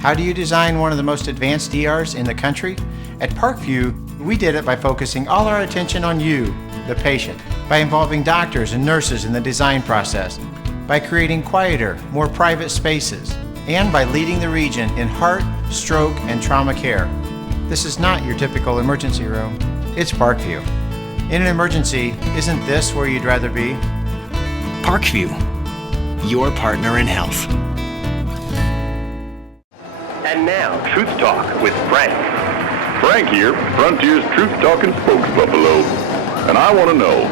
How do you design one of the most advanced ERs in the country? At Parkview, we did it by focusing all our attention on you, the patient, by involving doctors and nurses in the design process, by creating quieter, more private spaces, and by leading the region in heart, stroke, and trauma care. This is not your typical emergency room. It's Parkview. In an emergency, isn't this where you'd rather be? Parkview, your partner in health. And now, Truth Talk with Frank. Frank here, Frontier's Truth Talking spokesbuffalo. And I want to know,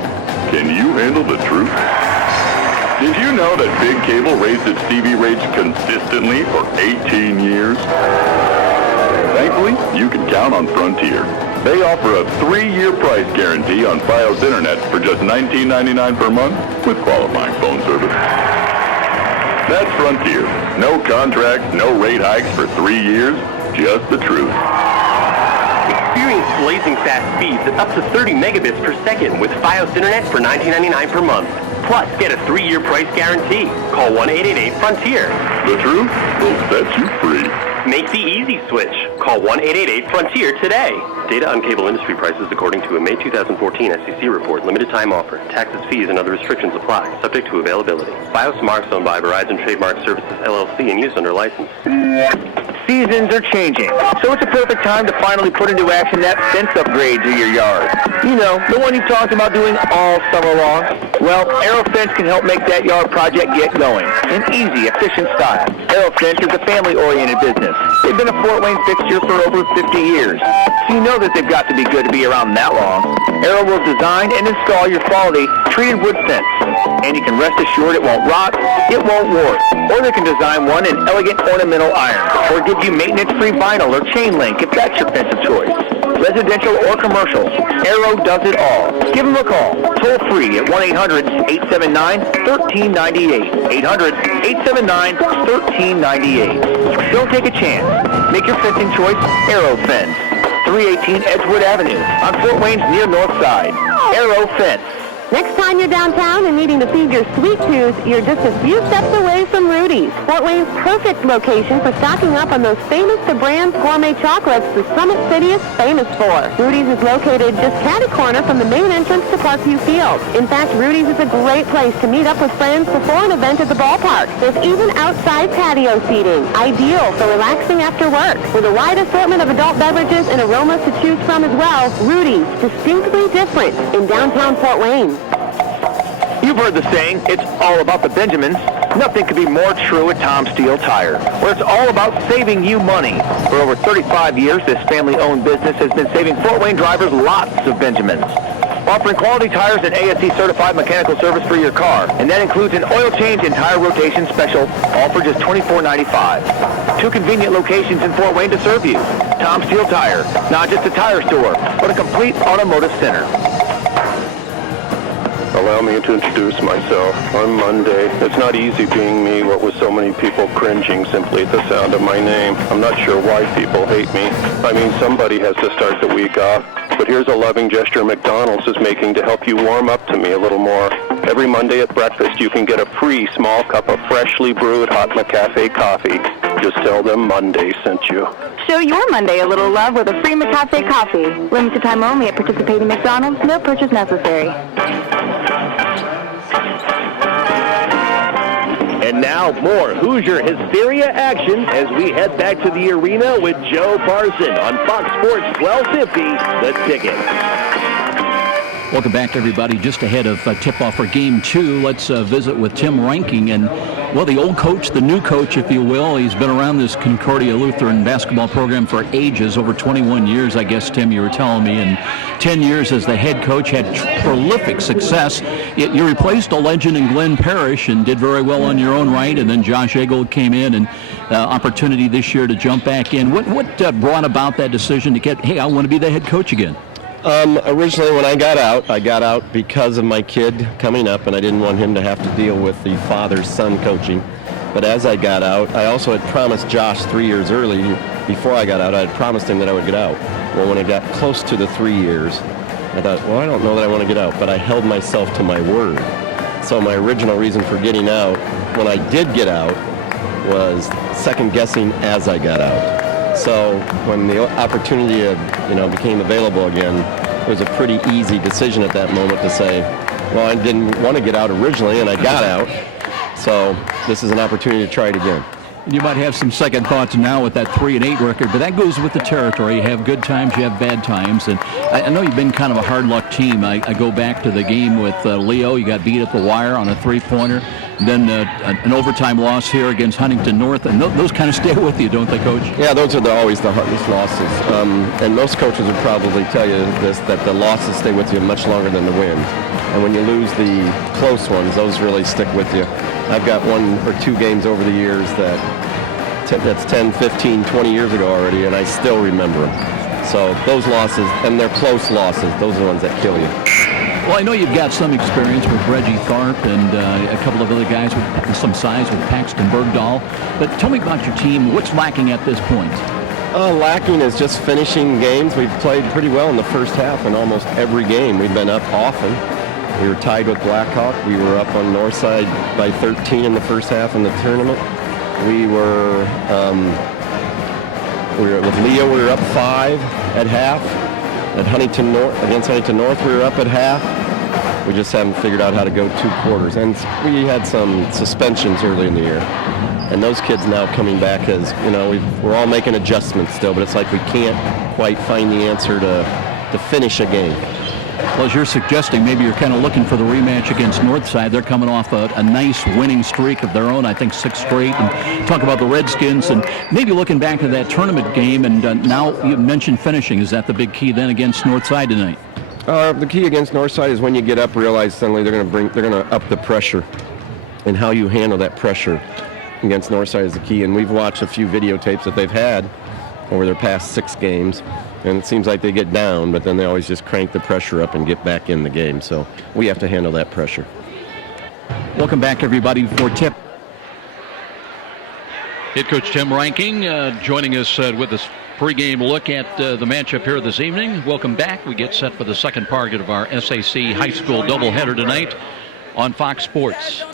can you handle the truth? Did you know that Big Cable raised its TV rates consistently for 18 years? Thankfully, you can count on Frontier. They offer a 3-year price guarantee on Fios Internet for just $19.99 per month with qualifying phone service. That's Frontier. No contract, no rate hikes for 3 years, just the truth. Experience blazing fast speeds at up to 30 megabits per second with Fios Internet for $19.99 per month. Plus, get a 3-year price guarantee. Call 1-888-FRONTIER. The truth will set you free. Make the easy switch. Call 1-888-FRONTIER today. Data on cable industry prices according to a May 2014 SEC report. Limited time offer. Taxes, fees, and other restrictions apply. Subject to availability. Fios marks owned by Verizon Trademark Services, LLC, and use under license. Seasons are changing, so it's a perfect time to finally put into action that fence upgrade to your yard. You know, the one you've talked about doing all summer long. Well, Aero Fence can help make that yard project get going in easy, efficient style. Aero Fence is a family-oriented business. They've been a Fort Wayne fixture for over 50 years, so you know that they've got to be good to be around that long. Aero will design and install your quality treated wood fence, and you can rest assured it won't rot, it won't warp, or they can design one in elegant ornamental iron, or give you maintenance-free vinyl or chain link if that's your fence of choice. Residential or commercial, Aero does it all. Give them a call, toll free at 1-800-879-1398. 800-879-1398. Don't take a chance. Make your fencing choice Aero Fence. 318 Edgewood Avenue on Fort Wayne's near north side. Aero Fence. Next time you're downtown and needing to feed your sweet tooth, you're just a few steps away from Rudy's. Fort Wayne's perfect location for stocking up on those famous-to-brand gourmet chocolates the Summit City is famous for. Rudy's is located just catty-corner from the main entrance to Parkview Field. In fact, Rudy's is a great place to meet up with friends before an event at the ballpark. There's even outside patio seating, ideal for relaxing after work. With a wide assortment of adult beverages and aromas to choose from as well, Rudy's, distinctly different in downtown Fort Wayne. You've heard the saying, it's all about the Benjamins. Nothing could be more true at Tom Steele Tire, where it's all about saving you money. For over 35 years, this family-owned business has been saving Fort Wayne drivers lots of Benjamins. Offering quality tires and ASE-certified mechanical service for your car, and that includes an oil change and tire rotation special, all for just $24.95. 2 convenient locations in Fort Wayne to serve you. Tom Steele Tire, not just a tire store, but a complete automotive center. Allow me to introduce myself. On Monday, it's not easy being me, what with so many people cringing simply at the sound of my name. I'm not sure why people hate me. I mean, somebody has to start the week off. But here's a loving gesture McDonald's is making to help you warm up to me a little more. Every Monday at breakfast, you can get a free small cup of freshly brewed hot McCafe coffee. Just tell them Monday sent you. Show your Monday a little love with a free McCafe coffee. Limited time only at participating McDonald's. No purchase necessary. And now, more Hoosier Hysteria action as we head back to the arena with Joe Parson on Fox Sports 1250, The Ticket. Welcome back, everybody. Just ahead of tip-off for Game 2, let's visit with Tim Ranking. And, well, the old coach, the new coach, if you will. He's been around this Concordia Lutheran basketball program for ages, over 21 years, I guess, Tim, you were telling me. And 10 years as the head coach, had prolific success. You replaced a legend in Glenn Parrish and did very well on your own right. And then Josh Eggold came in, and opportunity this year to jump back in. What brought about that decision to get, hey, I want to be the head coach again? Originally, when I got out because of my kid coming up, and I didn't want him to have to deal with the father-son coaching. But as I got out, I also had promised Josh 3 years early, before I got out, I had promised him that I would get out. Well, when I got close to the 3 years, I thought, well, I don't know that I want to get out, but I held myself to my word. So my original reason for getting out, when I did get out, was second guessing as I got out. So when the opportunity became available again, it was a pretty easy decision at that moment to say, well, I didn't want to get out originally, and I got out. So this is an opportunity to try it again. You might have some second thoughts now with that 3-8 record, but that goes with the territory. You have good times, you have bad times, and I know you've been kind of a hard luck team. I go back to the game with Leo. You got beat at the wire on a three-pointer, then an overtime loss here against Huntington North, and those kind of stay with you, don't they, Coach? Yeah, those are always the hardest losses, and most coaches would probably tell you this, that the losses stay with you much longer than the wins. And when you lose the close ones, those really stick with you. I've got 1 or 2 games over the years that's 10, 15, 20 years ago already, and I still remember them. So those losses, and they're close losses, those are the ones that kill you. Well, I know you've got some experience with Reggie Tharp and a couple of other guys with some size with Paxton Bergdahl, but tell me about your team. What's lacking at this point? Lacking is just finishing games. We've played pretty well in the first half in almost every game. We've been up often. We were tied with Blackhawk. We were up on Northside by 13 in the first half in the tournament. We were with Leo. We were up 5 at half. At Huntington North, against Huntington North, we were up at half. We just haven't figured out how to go 2 quarters. And we had some suspensions early in the year. And those kids now coming back as, we're all making adjustments still, but it's like we can't quite find the answer to finish a game. Well, as you're suggesting, maybe you're kind of looking for the rematch against Northside. They're coming off a nice winning streak of their own, I think 6 straight. And talk about the Redskins and maybe looking back to that tournament game. And now you mentioned finishing. Is that the big key then against Northside tonight? The key against Northside is when you get up, realize suddenly they're going to up the pressure, and how you handle that pressure against Northside is the key. And we've watched a few videotapes that they've had over their past 6 games. And it seems like they get down, but then they always just crank the pressure up and get back in the game. So we have to handle that pressure. Welcome back, everybody, for Tip. Head coach Tim Ranking joining us with this pregame look at the matchup here this evening. Welcome back. We get set for the second part of our SAC high school doubleheader tonight on Fox Sports.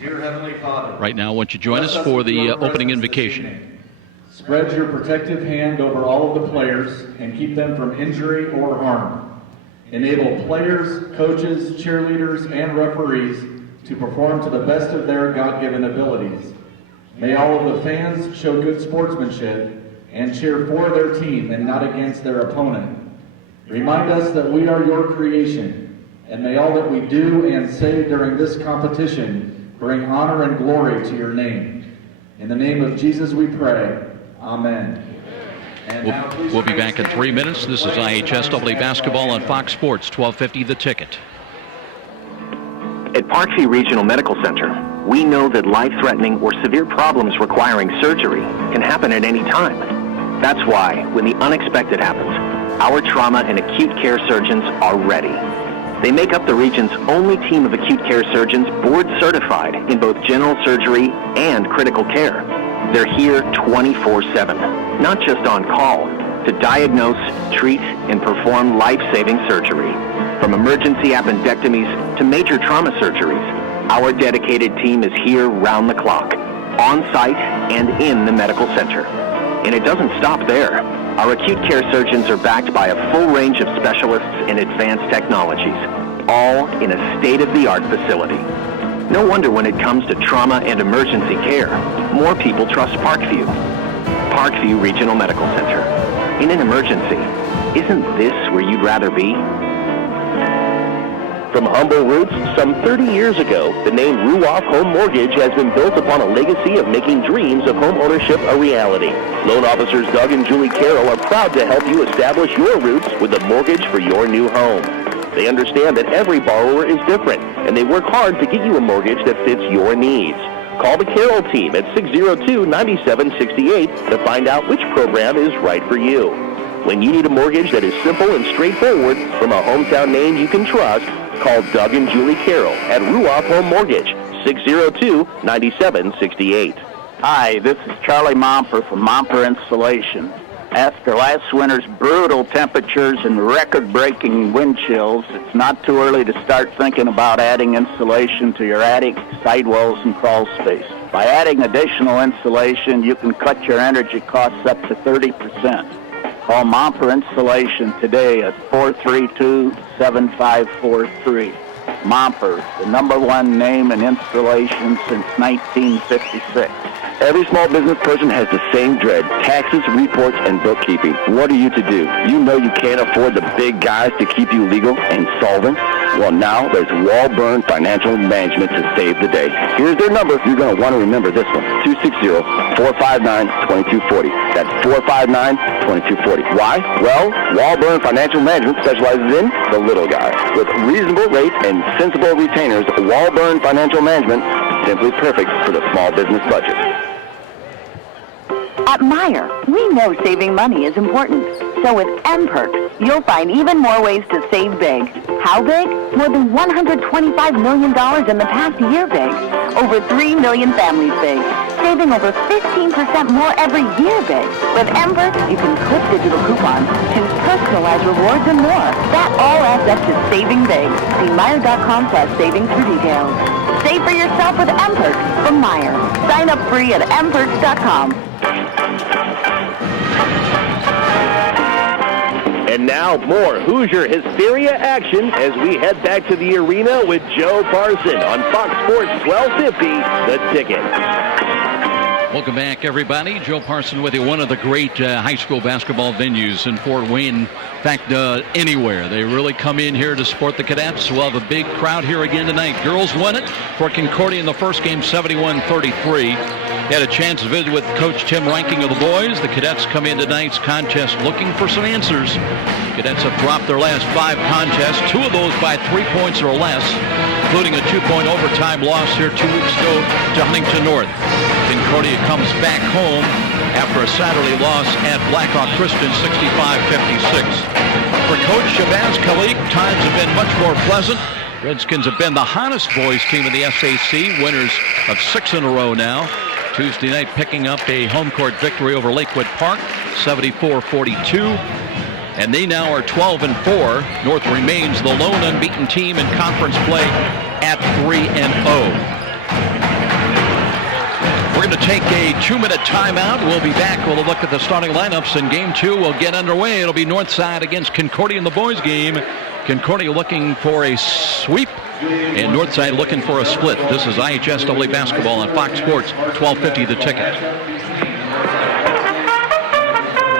Dear Heavenly Father, right now, why don't you join us for the opening invocation. Spread your protective hand over all of the players and keep them from injury or harm. Enable players, coaches, cheerleaders, and referees to perform to the best of their God-given abilities. May all of the fans show good sportsmanship and cheer for their team and not against their opponent. Remind us that we are your creation, and may all that we do and say during this competition bring honor and glory to your name. In the name of Jesus we pray. Amen. We'll be back in 3 minutes. This is IHSAA basketball on Fox Sports, 1250 The Ticket. At Parkview Regional Medical Center, we know that life-threatening or severe problems requiring surgery can happen at any time. That's why, when the unexpected happens, our trauma and acute care surgeons are ready. They make up the region's only team of acute care surgeons board certified in both general surgery and critical care. They're here 24/7, not just on call, to diagnose, treat, and perform life-saving surgery. From emergency appendectomies to major trauma surgeries, our dedicated team is here round the clock, on site and in the medical center. And it doesn't stop there. Our acute care surgeons are backed by a full range of specialists and advanced technologies, all in a state-of-the-art facility. No wonder when it comes to trauma and emergency care, more people trust Parkview. Parkview Regional Medical Center. In an emergency, isn't this where you'd rather be? From humble roots some 30 years ago, the name Ruoff Home Mortgage has been built upon a legacy of making dreams of home ownership a reality. Loan officers Doug and Julie Carroll are proud to help you establish your roots with a mortgage for your new home. They understand that every borrower is different, and they work hard to get you a mortgage that fits your needs. Call the Carroll team at 602-9768 to find out which program is right for you. When you need a mortgage that is simple and straightforward from a hometown name you can trust, call Doug and Julie Carroll at Ruoff Home Mortgage, 602-9768. Hi, this is Charlie Momper from Momper Installation. After last winter's brutal temperatures and record-breaking wind chills, it's not too early to start thinking about adding insulation to your attic, sidewalls, and crawl space. By adding additional insulation, you can cut your energy costs up to 30%. Call Momper Insulation today at 432-7543. Momper, the #1 name in insulation since 1956. Every small business person has the same dread: taxes, reports, and bookkeeping. What are you to do? You know you can't afford the big guys to keep you legal and solvent? Well, now there's Walburn Financial Management to save the day. Here's their number. You're going to want to remember this one: 260-459-2240. That's 459-2240. Why? Well, Walburn Financial Management specializes in the little guy. With reasonable rates and sensible retainers, Walburn Financial Management is simply perfect for the small business budget. At Meijer, we know saving money is important. So with M-Perks, you'll find even more ways to save big. How big? More than $125 million in the past year big. Over 3 million families big. Saving over 15% more every year big. With M-Perks, you can clip digital coupons, choose personalized rewards, and more. That all adds up to saving big. See Meijer.com/savings for details. Save for yourself with M-Perks from Meijer. Sign up free at mperks.com. And now, more Hoosier Hysteria action as we head back to the arena with Joe Parson on Fox Sports 1250, The Ticket. Welcome back, everybody. Joe Parson with you. One of the great high school basketball venues in Fort Wayne. In fact, anywhere. They really come in here to support the Cadets. We'll have a big crowd here again tonight. Girls won it for Concordia in the first game, 71-33. Had a chance to visit with Coach Tim Ranking of the boys. The Cadets come in tonight's contest looking for some answers. Cadets have dropped their last 5 contests, 2 of those by 3 points or less, including a 2-point overtime loss here 2 weeks ago to Huntington North. Concordia comes back home after a Saturday loss at Blackhawk Christian, 65-56. For Coach Shabazz Khalik, times have been much more pleasant. Redskins have been the hottest boys team in the SAC, winners of 6 in a row now. Tuesday night picking up a home court victory over Lakewood Park, 74-42. And they now are 12-4. North remains the lone unbeaten team in conference play at 3-0. We're going to take a 2-minute timeout. We'll be back. We'll look at the starting lineups, and game 2 will get underway. It'll be Northside against Concordia in the boys' game. Concordia looking for a sweep, and Northside looking for a split. This is IHSAA basketball on Fox Sports 1250, The Ticket.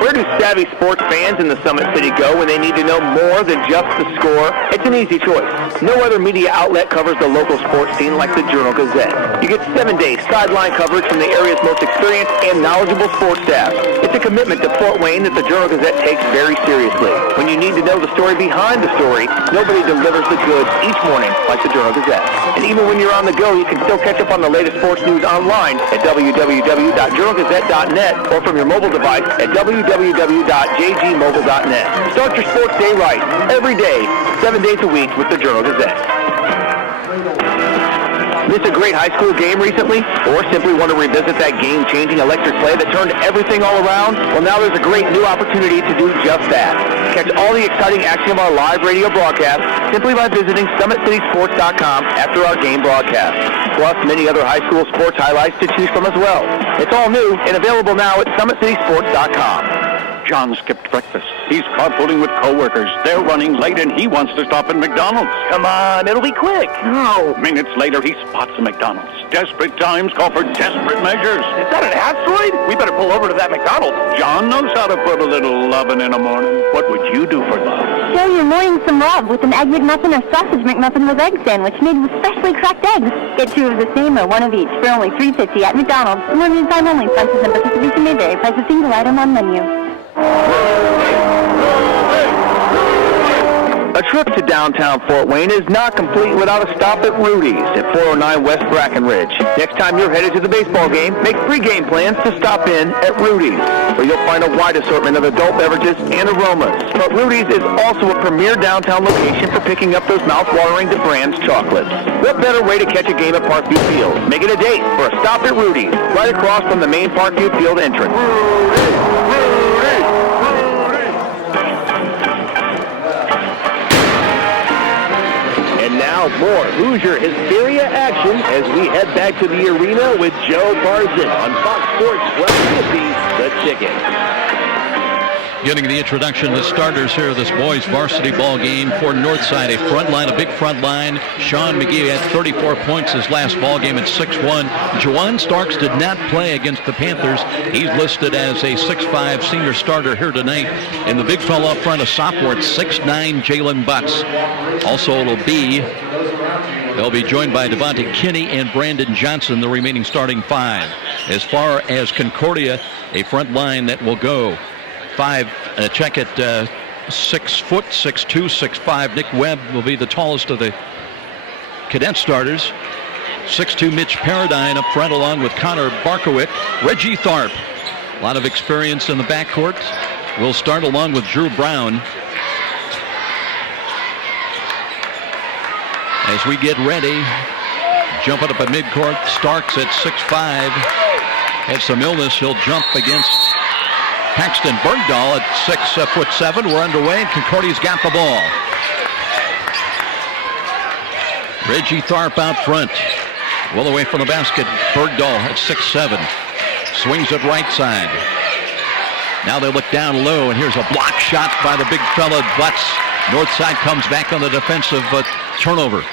Where do savvy sports fans in the Summit City go when they need to know more than just the score? It's an easy choice. No other media outlet covers the local sports scene like the Journal-Gazette. You get 7-day sideline coverage from the area's most experienced and knowledgeable sports staff. It's a commitment to Fort Wayne that the Journal-Gazette takes very seriously. When you need to know the story behind the story, nobody delivers the goods each morning like the Journal-Gazette. And even when you're on the go, you can still catch up on the latest sports news online at www.journalgazette.net or from your mobile device at www.jgmobile.net. Start your sports day right, every day, 7 days a week with the Journal-Gazette. Miss a great high school game recently? Or simply want to revisit that game-changing electric play that turned everything all around? Well, now there's a great new opportunity to do just that. Catch all the exciting action of our live radio broadcast simply by visiting SummitCitySports.com after our game broadcast. Plus, many other high school sports highlights to choose from as well. It's all new and available now at SummitCitySports.com. John skipped breakfast. He's carpooling with coworkers. They're running late and he wants to stop at McDonald's. Come on, it'll be quick. No. Minutes later, he spots a McDonald's. Desperate times call for desperate measures. Is that an asteroid? We better pull over to that McDonald's. John knows how to put a little lovin' in the morning. What would you do for love? Show your morning some love with an Egg McMuffin or Sausage McMuffin with egg sandwich made with freshly cracked eggs. Get 2 of the same or 1 of each for only $3.50 at McDonald's. Limited time only. Prices and participation may vary. Price of single item on menu. A trip to downtown Fort Wayne is not complete without a stop at Rudy's at 409 West Brackenridge. Next time you're headed to the baseball game, make pre-game plans to stop in at Rudy's, where you'll find a wide assortment of adult beverages and aromas. But Rudy's is also a premier downtown location for picking up those mouth-watering DeBrand's chocolates. What better way to catch a game at Parkview Field? Make it a date for a stop at Rudy's, right across from the main Parkview Field entrance. Rudy's! now more Hoosier Hysteria action as we head back to the arena with Joe Barzin on Fox Sports 1250, The Ticket. Getting the introduction to starters here of this boys varsity ball game for Northside. A front line, a big front line. Sean McGee had 34 points his last ball game at 6'1". Juwan Starks did not play against the Panthers. He's listed as a 6'5" senior starter here tonight. And the big fellow up front, a sophomore at 6'9", Jalen Butts. Also they'll be joined by Devontae Kinney and Brandon Johnson, the remaining starting 5. As far as Concordia, a front line that will go. 5, check it, 6 foot, 6'2", 6'5". Nick Webb will be the tallest of the cadet starters. 6'2" Mitch Paradine up front along with Connor Barkowick. Reggie Tharp, a lot of experience in the backcourt, will start along with Drew Brown. As we get ready, jumping up at midcourt, Starks at 6'5". Had some illness, he'll jump against Paxton Bergdahl at 6'7". We're underway, and Concordia's got the ball. Reggie Tharp out front. Well away from the basket. Bergdahl at 6'7". Swings it right side. Now they look down low, and here's a block shot by the big fella Butts. Northside comes back on the defensive turnover.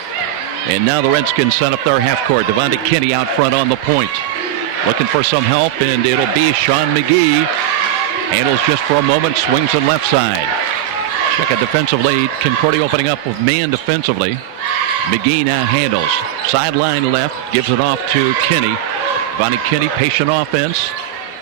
And now the Redskins set up their half court. Devontae Kinney out front on the point. Looking for some help, and it'll be Sean McGee. Handles just for a moment, swings on left side. Check it defensively. Concordia opening up with man defensively. McGee now handles. Sideline left, gives it off to Kinney. Devontae Kinney, patient offense.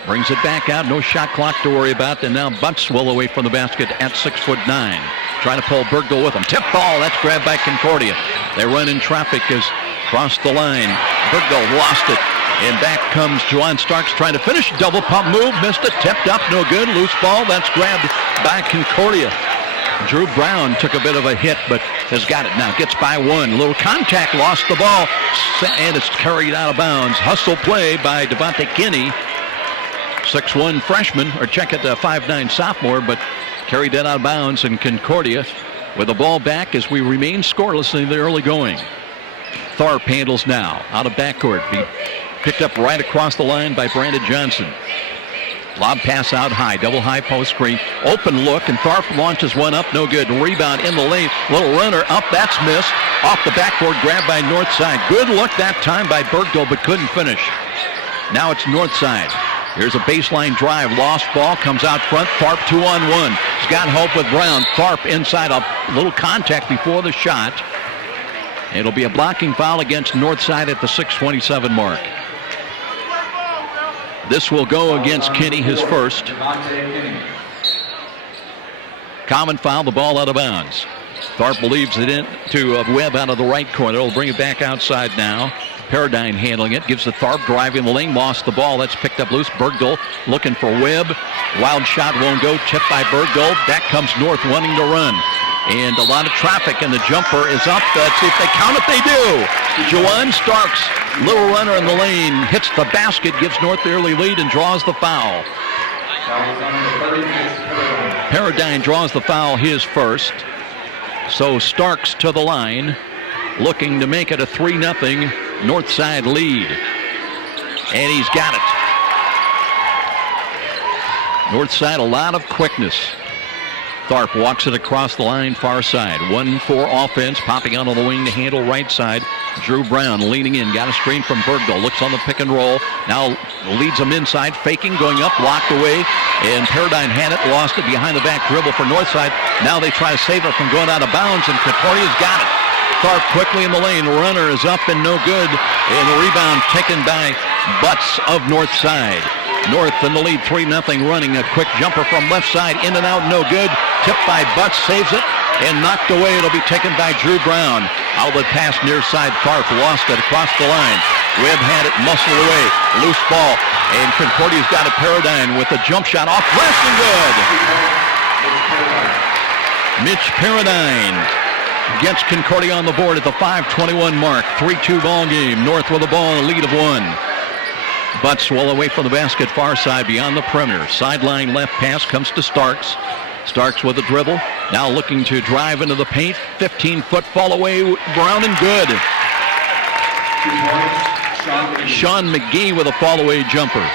Brings it back out, no shot clock to worry about. And now Butts well away from the basket at 6'9". Trying to pull Bergdahl with him. Tip ball, that's grabbed by Concordia. They run in traffic as cross the line. Bergdahl lost it. And back comes Juwan Starks trying to finish. Double pump move, missed it, tipped up, no good. Loose ball, that's grabbed by Concordia. Drew Brown took a bit of a hit, but has got it now. Gets by one. A little contact, lost the ball, and it's carried out of bounds. Hustle play by Devontae Kinney. 6'1" freshman, or check it, 5'9" sophomore, but carried that out of bounds. And Concordia with the ball back as we remain scoreless in the early going. Tharp handles now, out of backcourt. Picked up right across the line by Brandon Johnson. Lob pass out high, double high post screen. Open look, and Tharp launches one up, no good. Rebound in the lane, little runner up, that's missed. Off the backboard, grabbed by Northside. Good look that time by Bergdahl, but couldn't finish. Now it's Northside. Here's a baseline drive, lost ball, comes out front. Tharp 2-on-1. He's got help with Brown. Tharp inside, a little contact before the shot. It'll be a blocking foul against Northside at the 6:27 mark. This will go against Kinney, his first. Common foul, the ball out of bounds. Tharp believes it in to Webb out of the right corner. He'll bring it back outside now. Paradine handling it, gives the Tharp driving the lane, lost the ball. That's picked up loose. Bergdahl looking for Webb. Wild shot won't go, tipped by Bergdahl. Back comes North wanting to run. And a lot of traffic, and the jumper is up. Let's see if they count it. They do. Juwan Starks, little runner in the lane, hits the basket, gives North the early lead, and draws the foul. Paradine draws the foul, his first. So Starks to the line, looking to make it a 3-0 Northside lead. And he's got it. Northside, a lot of quickness. Tharp walks it across the line, far side. 1-4 offense, popping out on the wing to handle right side. Drew Brown leaning in, got a screen from Bergdahl, looks on the pick and roll. Now leads him inside, faking, going up, blocked away. And Paradine had it, lost it behind the back dribble for Northside. Now they try to save it from going out of bounds, and Concordia's got it. Tharp quickly in the lane, runner is up and no good. And the rebound taken by Butts of Northside. North in the lead, 3-0 running. A quick jumper from left side, in and out, no good. Tipped by Butts, saves it, and knocked away. It'll be taken by Drew Brown. Outlet pass near side, Tharp lost it across the line. Webb had it, muscled away, loose ball. And Concordia's got a Paradine with a jump shot off glass and good. Mitch Paradine gets Concordia on the board at the 5:21 mark. 3-2 ball game. North with the ball, a lead of 1. Butts well away from the basket, far side beyond the perimeter. Sideline left pass comes to Starks. Starks with a dribble. Now looking to drive into the paint. 15-foot fall away. Brown and good. Sean McGee with a fall away jumper.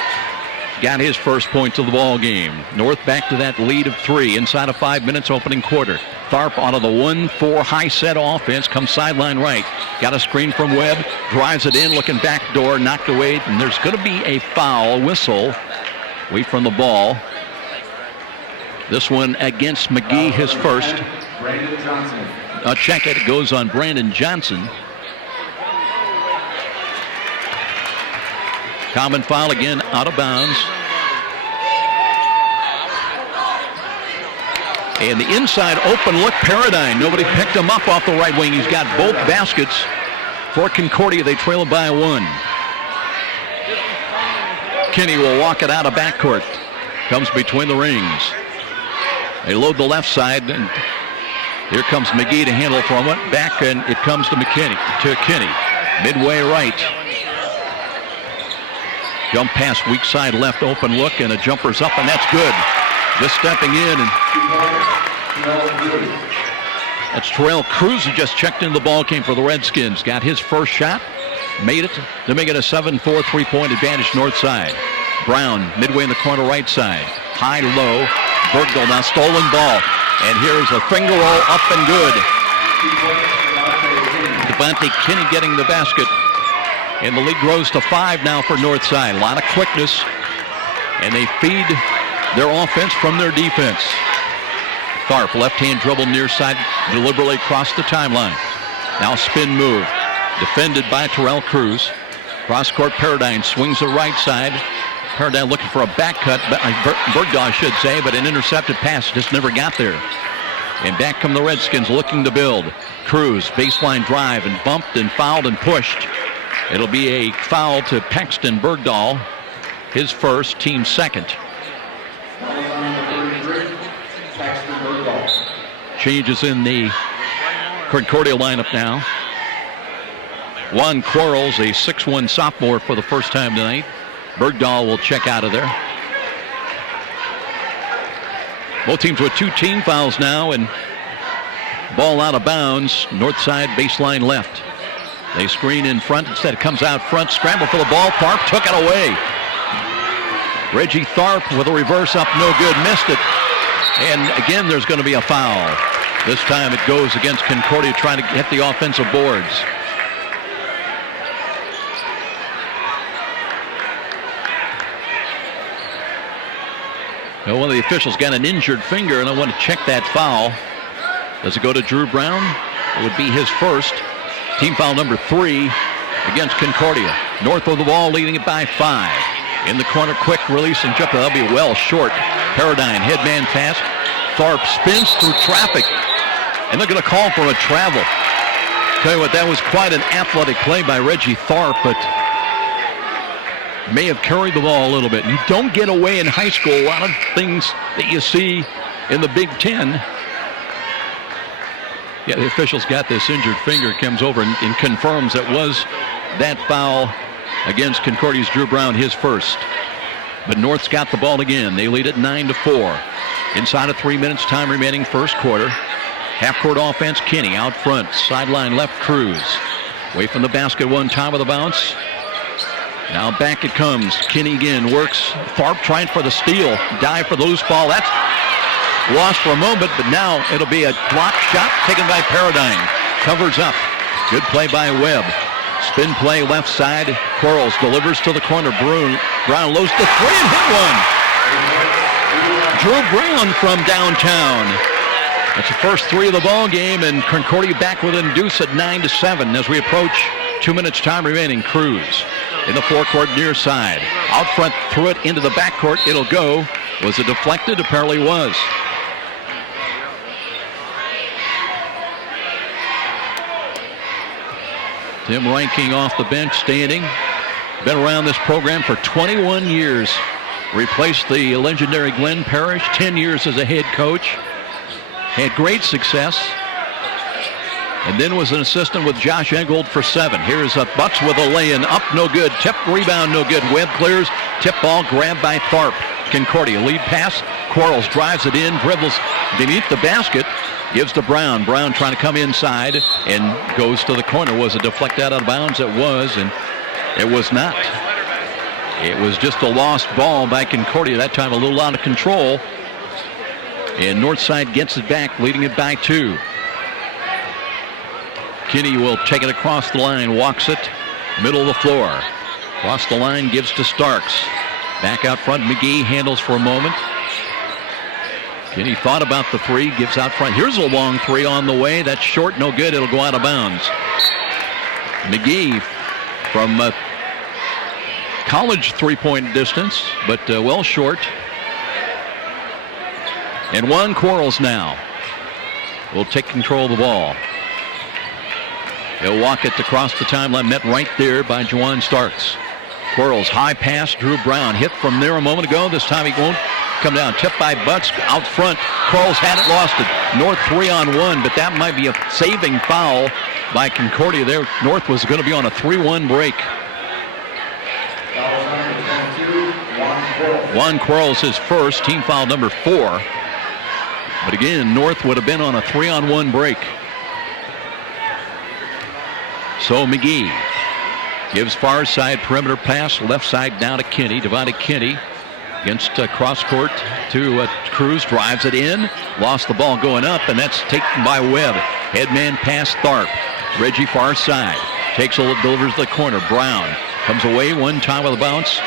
Got his first points of the ball game. North back to that lead of 3 inside of 5 minutes opening quarter. Tharp out of the 1-4 high set offense, comes sideline right. Got a screen from Webb, drives it in, looking back door, knocked away, and there's going to be a foul whistle away from the ball. This one against McGee, his first. Brandon Johnson. A check it goes on Brandon Johnson. Common foul again, out of bounds. And the inside open look, Paradine. Nobody picked him up off the right wing. He's got both baskets for Concordia. They trail it by 1. Kinney will walk it out of backcourt. Comes between the rings. They load the left side, and here comes McGee to handle from it. Back, and it comes to Kinney. Midway right. Jump pass, weak side left, open look, and a jumper's up, and that's good. Just stepping in, and that's Terrell Cruz, who just checked into the ball game for the Redskins. Got his first shot, made it to make it a 7-4 3-point advantage north side. Brown midway in the corner right side. High, low. Bergdahl now stolen ball. And here's a finger roll up and good. Devontae Kinney getting the basket. And the lead grows to 5 now for Northside. A lot of quickness. And they feed their offense from their defense. Tharp, left-hand dribble near side, deliberately across the timeline. Now spin move. Defended by Terrell Cruz. Cross-court Paradine swings the right side. Paradine looking for a back cut. Bergdahl, I should say, but an intercepted pass just never got there. And back come the Redskins looking to build. Cruz, baseline drive, and bumped and fouled and pushed. It'll be a foul to Paxton Bergdahl, his first, team second. Changes in the Concordia lineup now. Juan Quarles, a 6'1 sophomore for the first time tonight. Bergdahl will check out of there. Both teams with 2 team fouls now, and ball out of bounds. North side baseline left. They screen in front. Instead it comes out front. Scramble for the ball. Tharp took it away. Reggie Tharp with a reverse up. No good. Missed it. And again there's going to be a foul. This time it goes against Concordia trying to hit the offensive boards. Well, one of the officials got an injured finger, and I want to check that foul. Does it go to Drew Brown? It would be his first. Team foul number 3 against Concordia. North of the ball, leading it by 5. In the corner, quick release and jumper. That'll be well short. Paradine, headman pass. Tharp spins through traffic. And they're going to call for a travel. Tell you what, that was quite an athletic play by Reggie Tharp, but may have carried the ball a little bit. You don't get away in high school. A lot of things that you see in the Big Ten. Yeah, the officials got this injured finger, comes over and confirms that was that foul against Concordia's Drew Brown, his first. But North's got the ball again. They lead it 9-4. Inside of 3 minutes time remaining first quarter. Half-court offense, Kinney out front. Sideline left, Cruz. Away from the basket, one time of the bounce. Now back it comes. Kinney again works. Tharp trying for the steal. Dive for the loose ball. That's lost for a moment, but now it'll be a block shot taken by Paradine. Covers up. Good play by Webb. Spin play left side. Quarles delivers to the corner. Brown loads the 3 and hit one. Drew Brown from downtown. That's the first 3 of the ball game, and Concordia back within deuce at 9-7 as we approach 2 minutes time remaining. Cruz in the forecourt near side. Out front, threw it into the backcourt. It'll go. Was it deflected? Apparently was. Tim Reinking off the bench, standing. Been around this program for 21 years. Replaced the legendary Glenn Parrish, 10 years as a head coach. Had great success. And then was an assistant with Josh Engold for 7. Here's a Bucks with a lay-in. Up, no good. Tip, rebound, no good. Webb clears. Tip ball grabbed by Tharp. Concordia. Lead pass. Quarles drives it in, dribbles beneath the basket, gives to Brown. Brown trying to come inside and goes to the corner. Was it deflected out of bounds? It was, and it was not. It was just a lost ball by Concordia. That time a little out of control. And Northside gets it back, leading it by 2. Kinney will take it across the line, walks it, middle of the floor. Across the line, gives to Starks. Back out front, McGee handles for a moment. Kinney thought about the 3, gives out front. Here's a long 3 on the way. That's short, no good. It'll go out of bounds. McGee from college three-point distance, but well short. And Juan Quarles now will take control of the ball. He'll walk it across the timeline, met right there by Juwan Starks. Quarles, high pass, Drew Brown. Hit from there a moment ago. This time he won't come down. Tipped by Butts out front. Quarles had it, lost it. North 3-on-1, but that might be a saving foul by Concordia there. North was going to be on a 3-1 break. Juan Quarles his first, team foul number 4. But again, North would have been on a 3-on-1 break. So McGee gives far side perimeter pass, left side down to Kinney. Divided Kinney against cross court to Cruz, drives it in, lost the ball going up, and that's taken by Webb. Headman pass Tharp. Reggie far side takes a delivers to the corner. Brown comes away one time with a bounce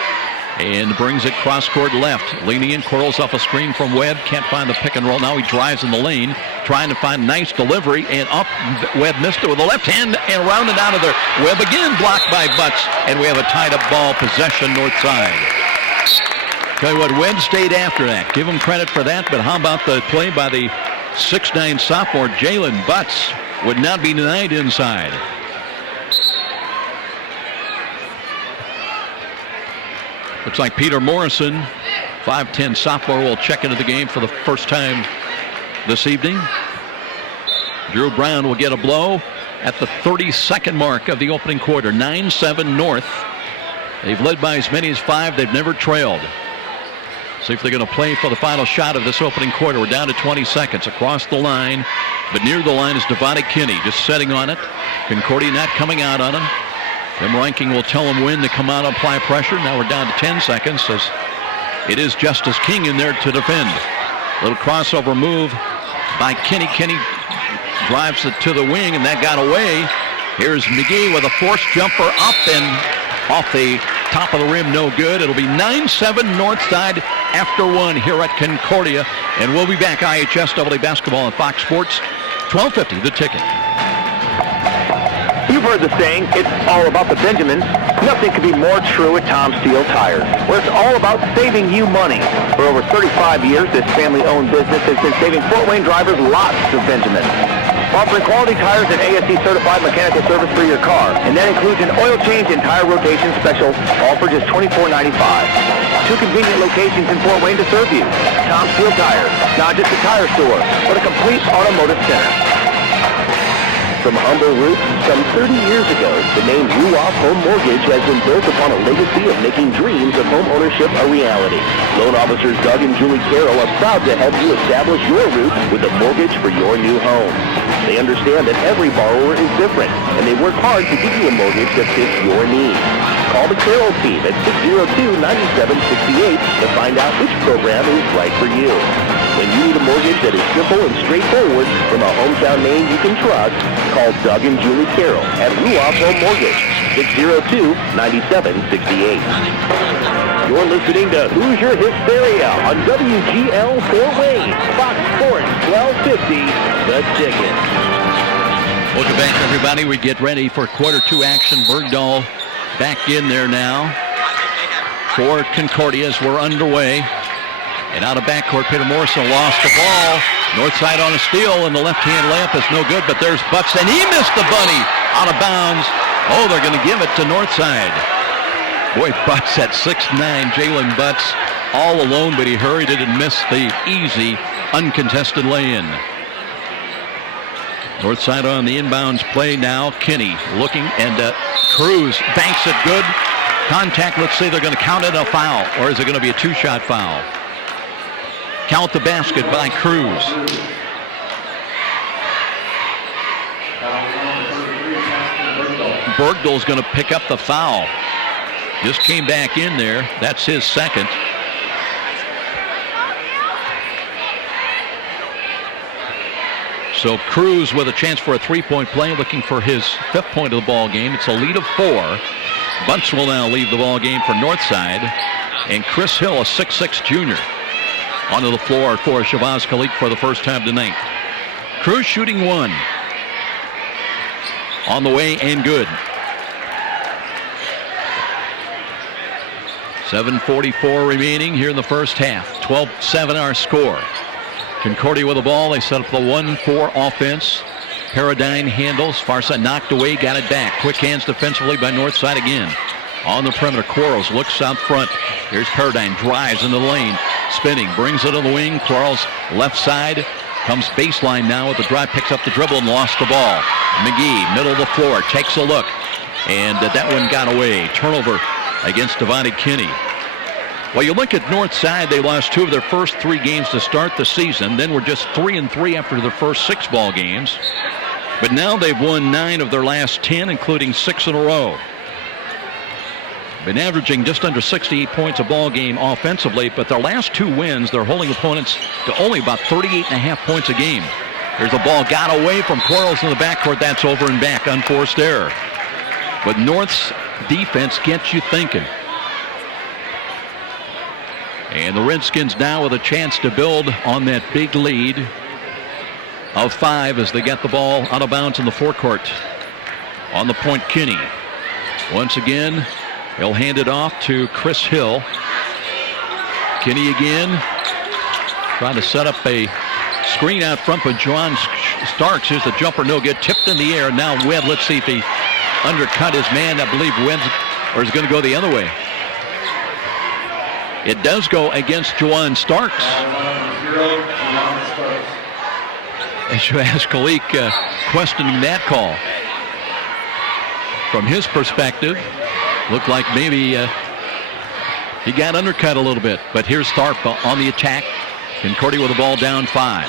and brings it cross court left. Leaning in, Quarles off a screen from Webb. Can't find the pick and roll. Now he drives in the lane, trying to find a nice delivery, and up. Webb missed it with the left hand and rounded out of there. Webb again blocked by Butts, and we have a tied up ball, possession north side. Tell you what, Webb stayed after that. Give him credit for that, but how about the play by the 6'9 sophomore Jalen Butts? Would not be denied inside. Looks like Peter Morrison, 5'10 sophomore, will check into the game for the first time this evening. Drew Brown will get a blow at the 32nd mark of the opening quarter. 9-7 North. They've led by as many as 5. They've never trailed. See if they're going to play for the final shot of this opening quarter. We're down to 20 seconds. Across the line, but near the line is Divided Kinney, just setting on it. Concordia not coming out on him. Tim Ranking will tell him when to come out and apply pressure. Now we're down to 10 seconds as it is Justice King in there to defend. Little crossover move by Kinney. Kinney drives it to the wing, and that got away. Here's McGee with a forced jumper up and off the top of the rim, no good. It'll be 9-7 North Side after 1 here at Concordia. And we'll be back. IHSAA basketball on Fox Sports, 12:50 the ticket. You've heard the saying, it's all about the Benjamins. Nothing could be more true at Tom Steele Tires, where it's all about saving you money. For over 35 years, this family-owned business has been saving Fort Wayne drivers lots of Benjamins. Offering quality tires and ASE-certified mechanical service for your car, and that includes an oil change and tire rotation special, all for just $24.95. 2 convenient locations in Fort Wayne to serve you. Tom Steele Tires, not just a tire store, but a complete automotive center. From humble roots some 30 years ago, the name Ruoff Home Mortgage has been built upon a legacy of making dreams of home ownership a reality. Loan officers Doug and Julie Carroll are proud to help you establish your roots with a mortgage for your new home. They understand that every borrower is different, and they work hard to give you a mortgage that fits your needs. Call the Carroll team at 602-9768 to find out which program is right for you. When you need a mortgage that is simple and straightforward from a hometown name you can trust, call Doug and Julie Carroll at Ruoff Home Mortgage, 602-9768. You're listening to Hoosier Hysteria on WGL Fort Wayne, Fox Sports 1250, The Ticket. Welcome back, everybody. We get ready for quarter 2 action. Bergdahl back in there now for Concordia as we're underway. And out of backcourt, Peter Morrison lost the ball. Northside on a steal, and the left-hand layup is no good, but there's Butts, and he missed the bunny out of bounds. Oh, they're going to give it to Northside. Boy, Butts at 6'9", Jalen Butts all alone, but he hurried it and missed the easy, uncontested lay-in. Northside on the inbounds play now. Kinney looking, and Cruz banks it good. Contact, let's say they're going to count it a foul, or is it going to be a two-shot foul? Count the basket by Cruz. Bergdahl's going to pick up the foul. Just came back in there. That's his second. So Cruz with a chance for a three-point play, looking for his fifth point of the ball game. It's a lead of 4. Bunce will now leave the ball game for Northside. And Chris Hill, a 6'6 junior, onto the floor for Shabazz Khalik for the first time tonight. Cruz shooting 1. On the way and good. 7:44 remaining here in the first half. 12-7 our score. Concordia with the ball. They set up the 1-4 offense. Paradine handles. Far side knocked away. Got it back. Quick hands defensively by Northside again. On the perimeter, Quarles looks out front. Here's Paradine. Drives into the lane. Spinning. Brings it on the wing. Quarles left side. Comes baseline now with the drive. Picks up the dribble and lost the ball. McGee, middle of the floor. Takes a look. And that one got away. Turnover against Devontae Kinney. Well, you look at Northside, they lost 2 of their first 3 games to start the season. Then were just 3-3 after their first 6 ball games. But now they've won 9 of their last 10, including 6 in a row. Been averaging just under 68 points a ball game offensively, but their last 2 wins, they're holding opponents to only about 38.5 points a game. There's the ball got away from Quarles in the backcourt. That's over and back, unforced error. But North's defense gets you thinking. And the Redskins now with a chance to build on that big lead of 5 as they get the ball out of bounds in the forecourt. On the point, Kinney. Once again, he'll hand it off to Chris Hill. Kinney again, trying to set up a screen out front for John Starks. Here's the jumper, no good. Tipped in the air. Now Webb, let's see if he undercut his man. I believe Webb, or is it going to go the other way? It does go against Juwan Starks. As you ask Khalik, questioning that call. From his perspective, looked like maybe he got undercut a little bit. But here's Tharp on the attack. Concordia with the ball down 5.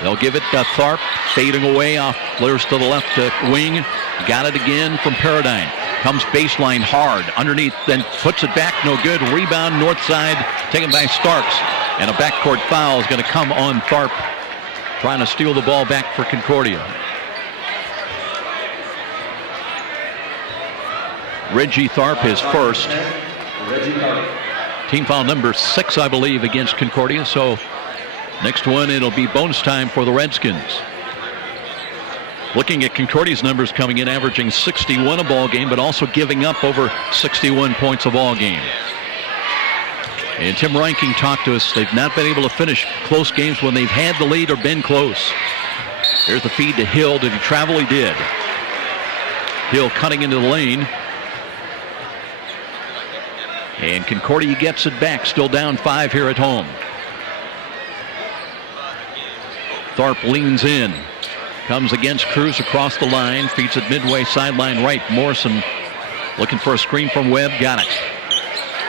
They'll give it to Tharp, fading away off players to the left wing. Got it again from Paradine. Comes baseline hard underneath, then puts it back, no good. Rebound Northside taken by Starks, and a backcourt foul is going to come on Tharp, trying to steal the ball back for Concordia. Reggie Tharp, his first. Team foul number 6, I believe, against Concordia. So next one, it'll be bonus time for the Redskins. Looking at Concordia's numbers coming in, averaging 61 a ball game, but also giving up over 61 points a ball game. And Tim Reinking talked to us. They've not been able to finish close games when they've had the lead or been close. Here's the feed to Hill. Did he travel? He did. Hill cutting into the lane. And Concordia gets it back, still down 5 here at home. Tharp leans in. Comes against Cruz across the line. Feeds it midway, sideline right. Morrison looking for a screen from Webb. Got it.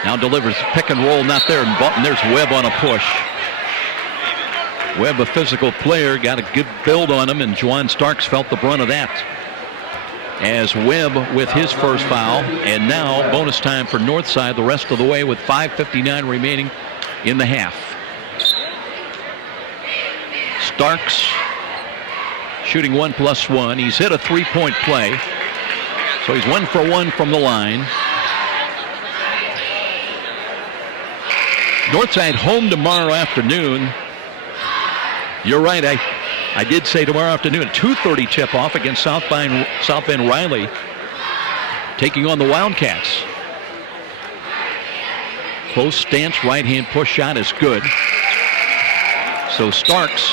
Now delivers. Pick and roll, not there. And there's Webb on a push. Webb, a physical player, got a good build on him, and Juwan Starks felt the brunt of that. As Webb with his first foul. And now bonus time for Northside the rest of the way with 5:59 remaining in the half. Starks shooting 1+1. He's hit a 3-point play. So he's 1 for 1 from the line. Northside home tomorrow afternoon. You're right. I did say tomorrow afternoon, a 2:30 tip-off against South Bend Riley, taking on the Wildcats. Close stance, right-hand push shot is good. So Starks,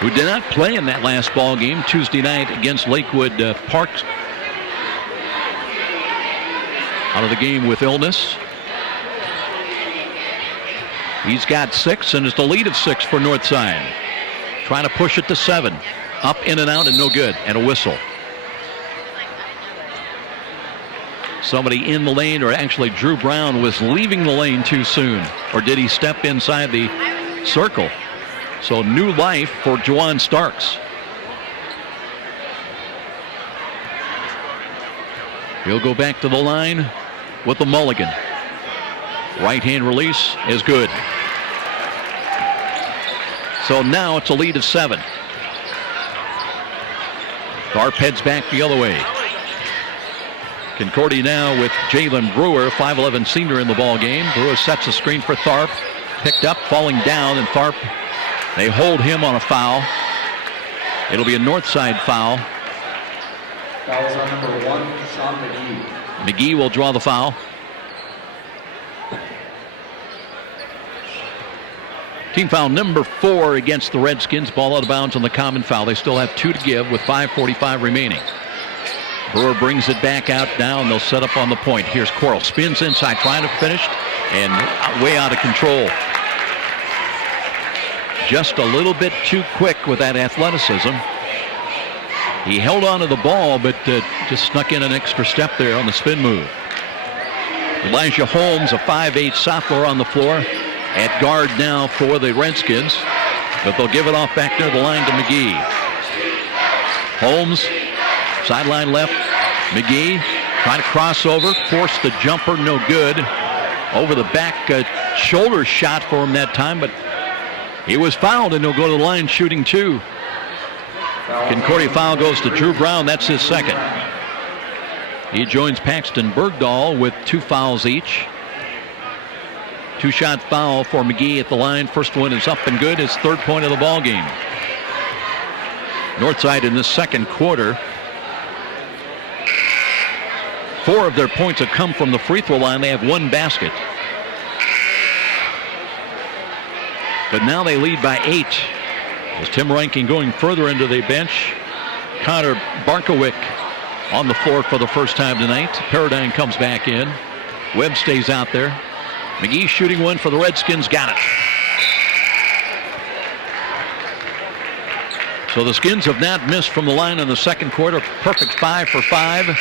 who did not play in that last ball game Tuesday night against Lakewood Parks, out of the game with illness. He's got 6 and is the lead of 6 for Northside. Trying to push it to 7. Up, in and out, and no good. And a whistle. somebody in the lane, or actually Drew Brown was leaving the lane too soon, or did he step inside the circle? So new life for Juwan Starks. He'll go back to the line with the mulligan. Right hand release is good. So now it's a lead of 7. Tharp heads back the other way. Concordia now with Jalen Brewer, 5'11 senior in the ball game. Brewer sets a screen for Tharp. Picked up, falling down, and Tharp, they hold him on a foul. It'll be a north side foul. Foul is on number 1, Sean McGee. McGee will draw the foul. Team foul number 4 against the Redskins. Ball out of bounds on the common foul. They still have 2 to give with 5:45 remaining. Brewer brings it back out now, and they'll set up on the point. Here's Coral. Spins inside, trying to finish, and way out of control. Just a little bit too quick with that athleticism. He held on to the ball, but just snuck in an extra step there on the spin move. Elijah Holmes, a 5'8 sophomore on the floor, at guard now for the Redskins, but they'll give it off back near the line to McGee. Holmes, sideline left. McGee trying to cross over, forced the jumper, no good. Over the back shoulder shot for him that time, but he was fouled, and he'll go to the line shooting 2. Concordia foul goes to Drew Brown. That's his second. He joins Paxton Bergdahl with 2 fouls each. 2-shot foul for McGee at the line. First one is up and good. His 3rd point of the ball game. Northside in the second quarter. 4 of their points have come from the free throw line. They have 1 basket. But now they lead by 8. As Tim Rankin going further into the bench. Connor Barkowick on the floor for the first time tonight. Paradigm comes back in. Webb stays out there. McGee shooting one for the Redskins. Got it. So the Skins have not missed from the line in the second quarter. Perfect 5 for 5.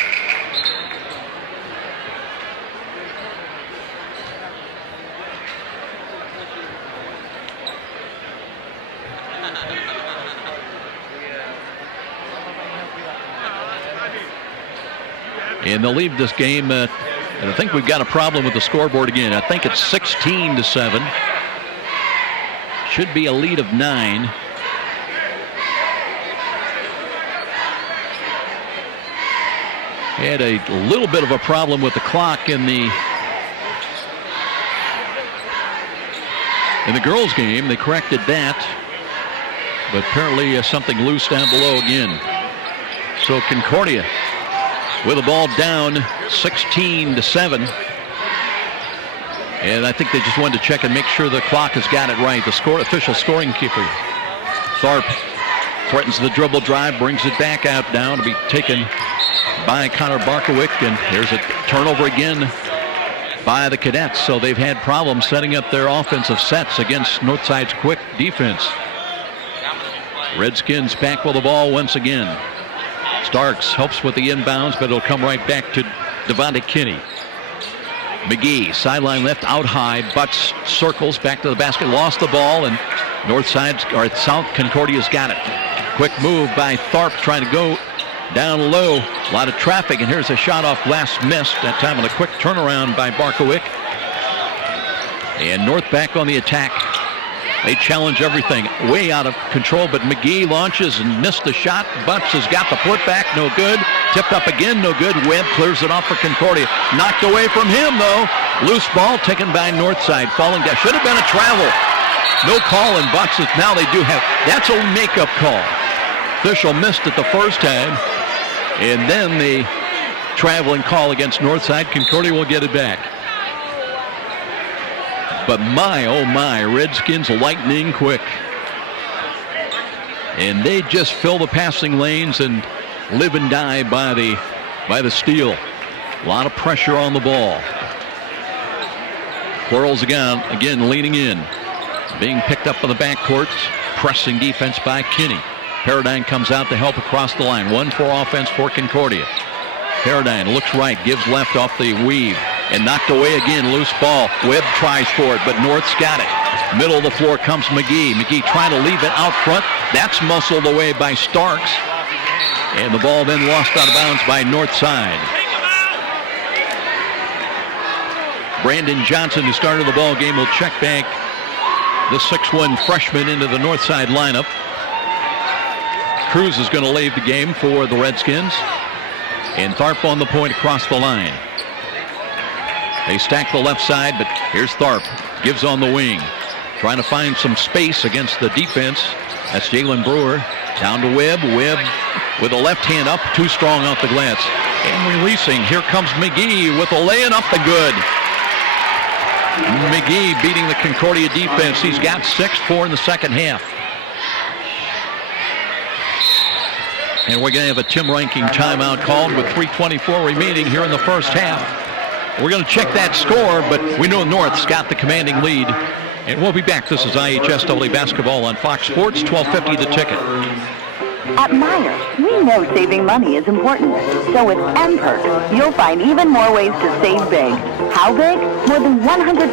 And they'll leave this game, and I think we've got a problem with the scoreboard again. I think it's 16-7. Should be a lead of 9. Had a little bit of a problem with the clock in the girls' game. They corrected that, but apparently something loose down below again. So Concordia with the ball down 16-7. And I think they just wanted to check and make sure the clock has got it right. The official scoring keeper, Tharp, threatens the dribble drive, brings it back out now to be taken by Connor Barkowick. And there's a turnover again by the Cadets. So they've had problems setting up their offensive sets against Northside's quick defense. Redskins back with the ball once again. Starks helps with the inbounds, but it'll come right back to Devontae Kinney. McGee, sideline left, out high, butts, circles, back to the basket, lost the ball, and South Concordia's got it. Quick move by Tharp, trying to go down low. A lot of traffic, and here's a shot off glass missed. That time on a quick turnaround by Barkowick. And North back on the attack. They challenge everything. Way out of control, but McGee launches and missed the shot. Butts has got the putback, no good. Tipped up again, no good. Webb clears it off for Concordia. Knocked away from him, though. Loose ball taken by Northside. Falling down. Should have been a travel. No call, and Butts now they do have. That's a makeup call. Official missed it the first time. And then the traveling call against Northside. Concordia will get it back. But my, oh my, Redskins lightning quick. And they just fill the passing lanes and live and die by the steal. A lot of pressure on the ball. Quarles again leaning in. Being picked up by the backcourt. Pressing defense by Kinney. Paradigm comes out to help across the line. 1-4 offense for Concordia. Paradine looks right, gives left off the weave, and knocked away again. Loose ball. Webb tries for it, but North's got it. Middle of the floor comes McGee. McGee trying to leave it out front. That's muscled away by Starks. And the ball then lost out of bounds by Northside. Brandon Johnson, who started the ball game, will check back the 6'1" freshman into the Northside lineup. Cruz is going to leave the game for the Redskins. And Tharp on the point across the line. They stack the left side, but here's Tharp. Gives on the wing. Trying to find some space against the defense. That's Jalen Brewer. Down to Webb. Webb with a left hand up. Too strong off the glass. And releasing. Here comes McGee with a lay-in up the good. McGee beating the Concordia defense. He's got 6, 4 in the second half. And we're going to have a Tim Ranking timeout called with 3:24 remaining here in the first half. We're going to check that score, but we know North's got the commanding lead. And we'll be back. This is IHSAA basketball on Fox Sports, 1250 The Ticket. At Meijer, we know saving money is important. So with M-Perks, you'll find even more ways to save big. How big? More than $125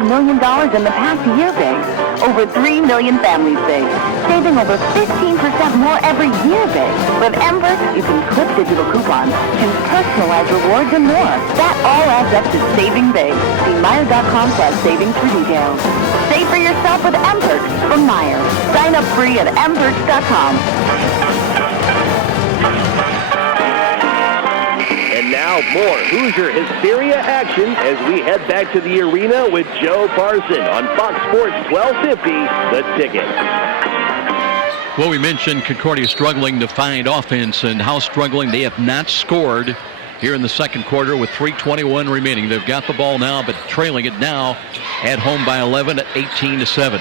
million in the past year big. Over 3 million families big. Saving over 15% more every year big. With M-Perks, you can clip digital coupons, choose personalized rewards, and more. That all adds up to saving big. See Meijer.com/savings for details. Save for yourself with M-Perks from Meijer. Sign up free at mperks.com. And now more Hoosier Hysteria action as we head back to the arena with Joe Parson on Fox Sports 1250, The Ticket. Well, we mentioned Concordia struggling to find offense, and how struggling. They have not scored here in the second quarter with 3:21 remaining. They've got the ball now, but trailing it now at home by 11 at 18-7.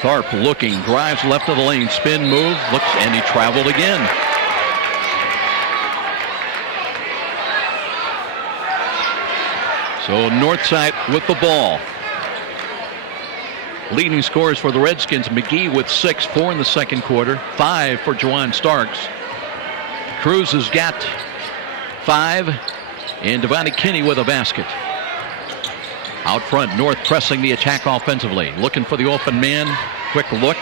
Tharp looking, drives left of the lane, spin move, looks, and he traveled again. So Northside with the ball. Leading scorers for the Redskins, McGee with 6, 4 in the second quarter, 5 for Juwan Starks. Cruz has got 5, and Devontae Kinney with a basket. Out front, North pressing the attack offensively, looking for the open man. Quick look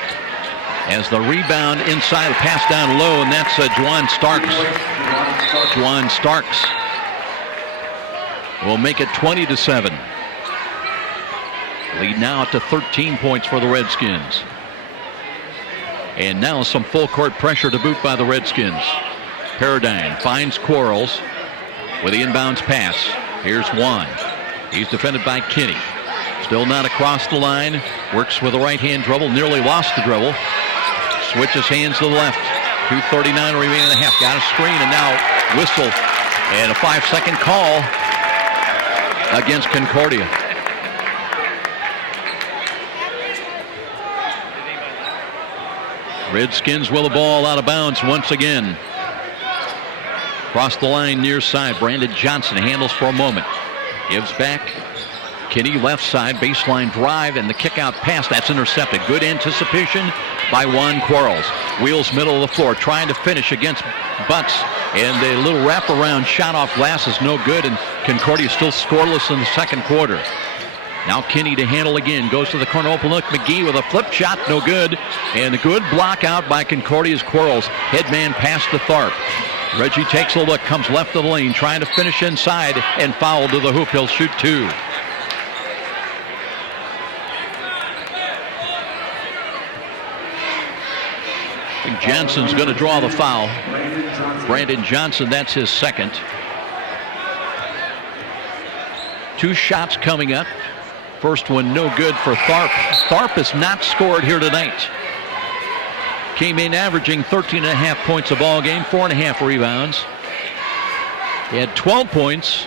as the rebound inside, pass down low, and that's Juwan Starks. Juwan Starks will make it 20-7. Lead now to 13 points for the Redskins. And now some full court pressure to boot by the Redskins. Paradine finds Quarles with the inbounds pass. Here's Juan. He's defended by Kinney. Still not across the line. Works with a right-hand dribble. Nearly lost the dribble. Switches hands to the left. 2:39 remaining in the half. Got a screen, and now whistle. And a 5-second call against Concordia. Redskins will the ball out of bounds once again. Across the line near side. Brandon Johnson handles for a moment. Gives back. Kinney left side, baseline drive, and the kick out pass. That's intercepted. Good anticipation by Juan Quarles. Wheels middle of the floor, trying to finish against Butts. And a little wraparound shot off glass is no good, and Concordia still scoreless in the second quarter. Now Kinney to handle again. Goes to the corner, open look. McGee with a flip shot, no good. And a good block out by Concordia's Quarles. Headman pass to Tharp. Reggie takes a look, comes left of the lane, trying to finish inside, and fouled to the hoop. He'll shoot 2. I think Johnson's going to draw the foul. Brandon Johnson, that's his second. 2 shots coming up. First one no good for Tharp. Tharp has not scored here tonight. Came in averaging 13.5 points a ball game, 4.5 rebounds. He had 12 points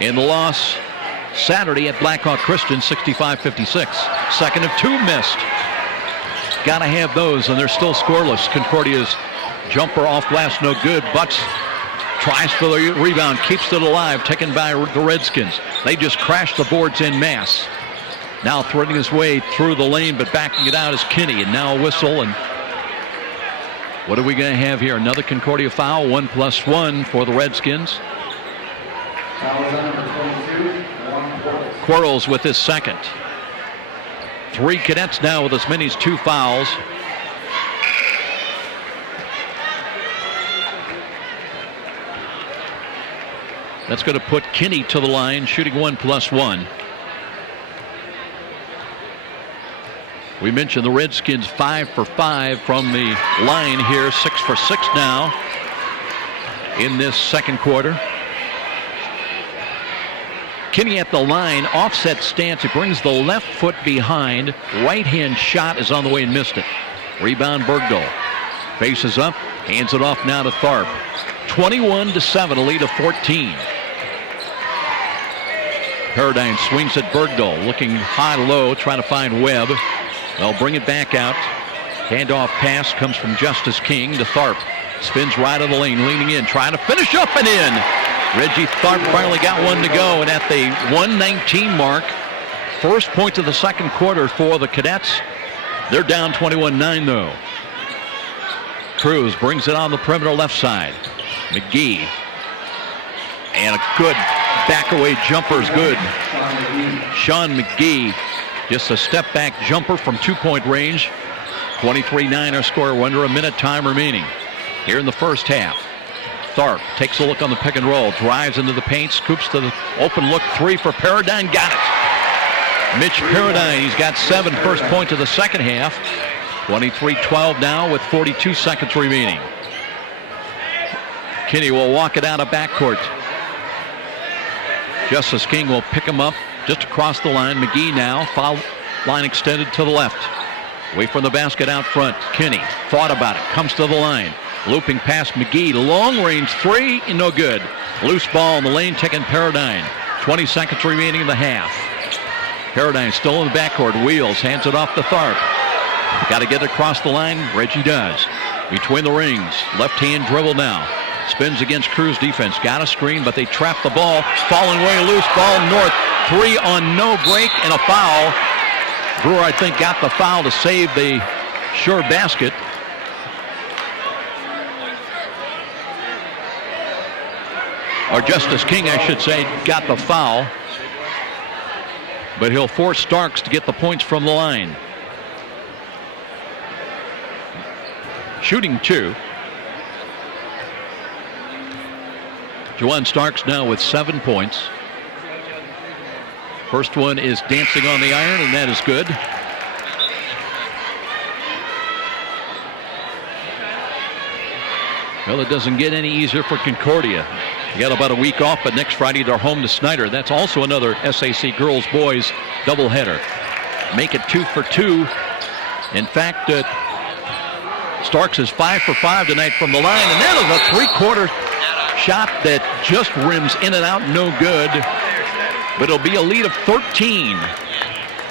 in the loss Saturday at Blackhawk Christian, 65-56. Second of 2 missed. Got to have those, and they're still scoreless. Concordia's jumper off glass, no good. Butts tries for the rebound, keeps it alive, taken by the Redskins. They just crashed the boards en masse. Now threading his way through the lane, but backing it out is Kinney, and now a whistle. And what are we going to have here? Another Concordia foul, 1+1 for the Redskins. Foul is on number 22, Juwan Quarles. Quarles with his second. 3 cadets now with as many as 2 fouls. That's going to put Kinney to the line, shooting 1+1. We mentioned the Redskins 5 for 5 from the line here, 6 for 6 now in this second quarter. Kinney at the line, offset stance. He brings the left foot behind. Right hand shot is on the way and missed it. Rebound Bergdahl. Faces up, hands it off now to Tharp. 21-7, a lead of 14. Paradine swings at Bergdahl, looking high-low, trying to find Webb. They'll bring it back out. Handoff pass comes from Justice King to Tharp. Spins right of the lane, leaning in, trying to finish up and in. Reggie Tharp finally got one to go, and at the 1:19 mark, first point of the second quarter for the Cadets. They're down 21-9 though. Cruz brings it on the perimeter left side. McGee. And a good back-away jumper is good. Sean McGee, just a step-back jumper from 2-point range. 23-9 our score, under a minute time remaining here in the first half. Tharp takes a look on the pick and roll, drives into the paint, scoops to the open look 3 for Paradine, got it. Mitch Paradine, he's got 7, first point of the second half. 23-12 now with 42 seconds remaining. Kinney will walk it out of backcourt. Justice King will pick him up just across the line. McGee now, foul line extended to the left. Away from the basket out front. Kinney thought about it, comes to the line. Looping past McGee, long range 3, no good. Loose ball in the lane taking Paradine. 20 seconds remaining in the half. Paradine still in the backcourt, wheels, hands it off to Tharp. Got to get it across the line, Reggie does. Between the rings, left hand dribble now. Spins against Cruz defense, got a screen, but they trap the ball. Falling way loose, ball north. 3 on no break and a foul. Brewer, I think, got the foul to save the sure basket. Or Justice King, I should say, got the foul. But he'll force Starks to get the points from the line. Shooting 2. Juwan Starks now with 7 points. First one is dancing on the iron, and that is good. Well, it doesn't get any easier for Concordia. They got about a week off, but next Friday they're home to Snyder. That's also another SAC girls-boys doubleheader. Make it 2 for 2. In fact, Starks is 5 for 5 tonight from the line, and that is a 3-quarter shot that just rims in and out, no good. But it'll be a lead of 13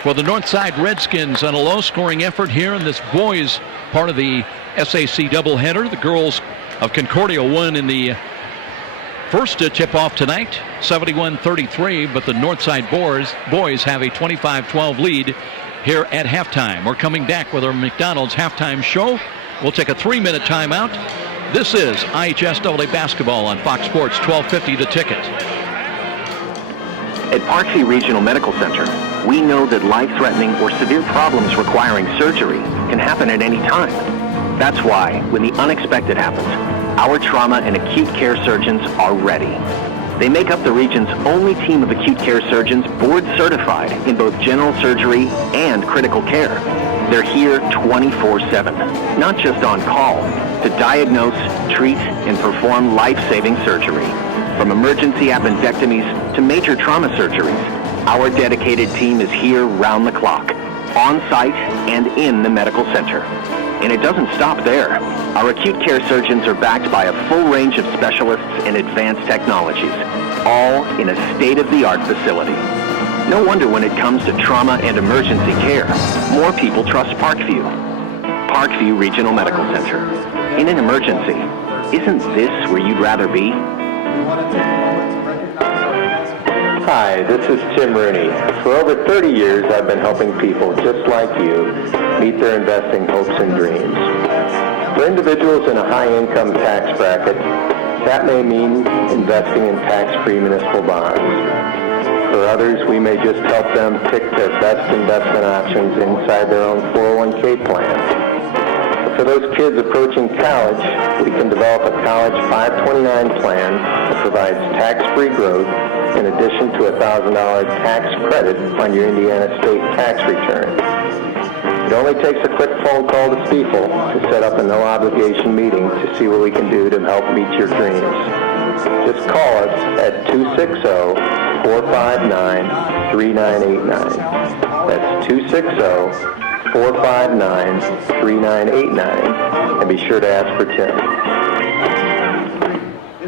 for the Northside Redskins on a low-scoring effort here in this boys part of the SAC doubleheader. The girls of Concordia won in the first tip-off tonight, 71-33, but the Northside boys have a 25-12 lead here at halftime. We're coming back with our McDonald's halftime show. We'll take a 3-minute timeout. This is IHSAA basketball on Fox Sports 1250 The Ticket. At Parkview Regional Medical Center, we know that life-threatening or severe problems requiring surgery can happen at any time. That's why, when the unexpected happens, our trauma and acute care surgeons are ready. They make up the region's only team of acute care surgeons board certified in both general surgery and critical care. They're here 24/7, not just on call, to diagnose, treat, and perform life-saving surgery. From emergency appendectomies to major trauma surgeries, our dedicated team is here round the clock, on site and in the medical center. And it doesn't stop there. Our acute care surgeons are backed by a full range of specialists and advanced technologies, all in a state-of-the-art facility. No wonder when it comes to trauma and emergency care, more people trust Parkview. Parkview Regional Medical Center. In an emergency, isn't this where you'd rather be? Hi, this is Tim Rooney. For over 30 years, I've been helping people just like you meet their investing hopes and dreams. For individuals in a high-income tax bracket, that may mean investing in tax-free municipal bonds. For others, we may just help them pick their best investment options inside their own 401k plan. For those kids approaching college, we can develop a College 529 plan that provides tax-free growth in addition to a $1,000 tax credit on your Indiana state tax return. It only takes a quick phone call to Stiefel to set up a no-obligation meeting to see what we can do to help meet your dreams. Just call us at 260-459-3989. That's 260-459-3989. And be sure to ask for Tim.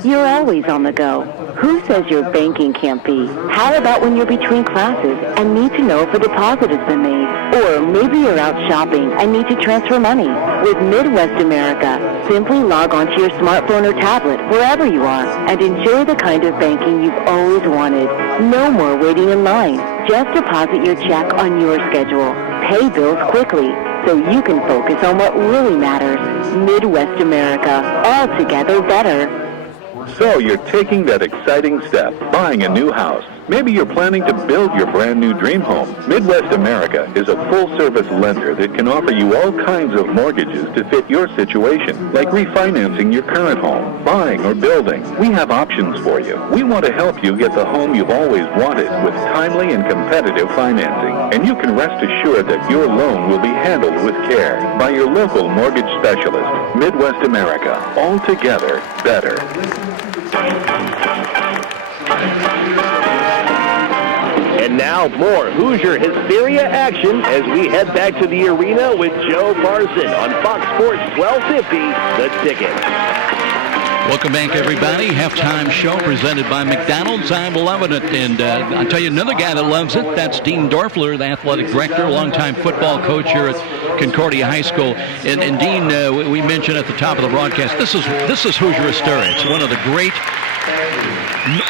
You're always on the go. Who says your banking can't be? How about when you're between classes and need to know if a deposit has been made? Or maybe you're out shopping and need to transfer money. With Midwest America, simply log onto your smartphone or tablet wherever you are and enjoy the kind of banking you've always wanted. No more waiting in line. Just deposit your check on your schedule. Pay bills quickly so you can focus on what really matters. Midwest America, altogether better. So you're taking that exciting step, buying a new house. Maybe you're planning to build your brand new dream home. Midwest America is a full-service lender that can offer you all kinds of mortgages to fit your situation, like refinancing your current home, buying or building. We have options for you. We want to help you get the home you've always wanted with timely and competitive financing. And you can rest assured that your loan will be handled with care by your local mortgage specialist. Midwest America, altogether better. And now more Hoosier Hysteria action as we head back to the arena with Joe Parson on Fox Sports 1250, The Ticket. Welcome back, everybody. Halftime show presented by McDonald's. I'm loving it. And I'll tell you another guy that loves it. That's Dean Dorfler, the athletic director, longtime football coach here at Concordia High School. And Dean, we mentioned at the top of the broadcast, this is Hoosier Hysteria. It's one of the great,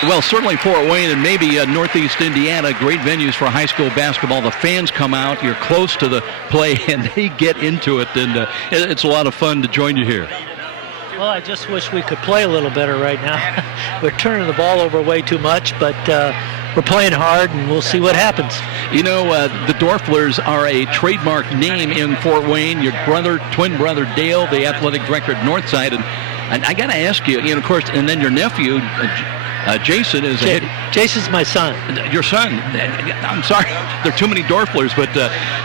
well, certainly Fort Wayne and maybe Northeast Indiana, great venues for high school basketball. The fans come out, you're close to the play, and they get into it. And it's a lot of fun to join you here. Well, I just wish we could play a little better right now. We're turning the ball over way too much, but we're playing hard, and we'll see what happens. You know, the Dorflers are a trademark name in Fort Wayne. Your twin brother Dale, the athletic director at Northside, and I got to ask you, of course, and then your nephew, Jason is Jason's my son. Your son. I'm sorry, there are too many Dorflers, but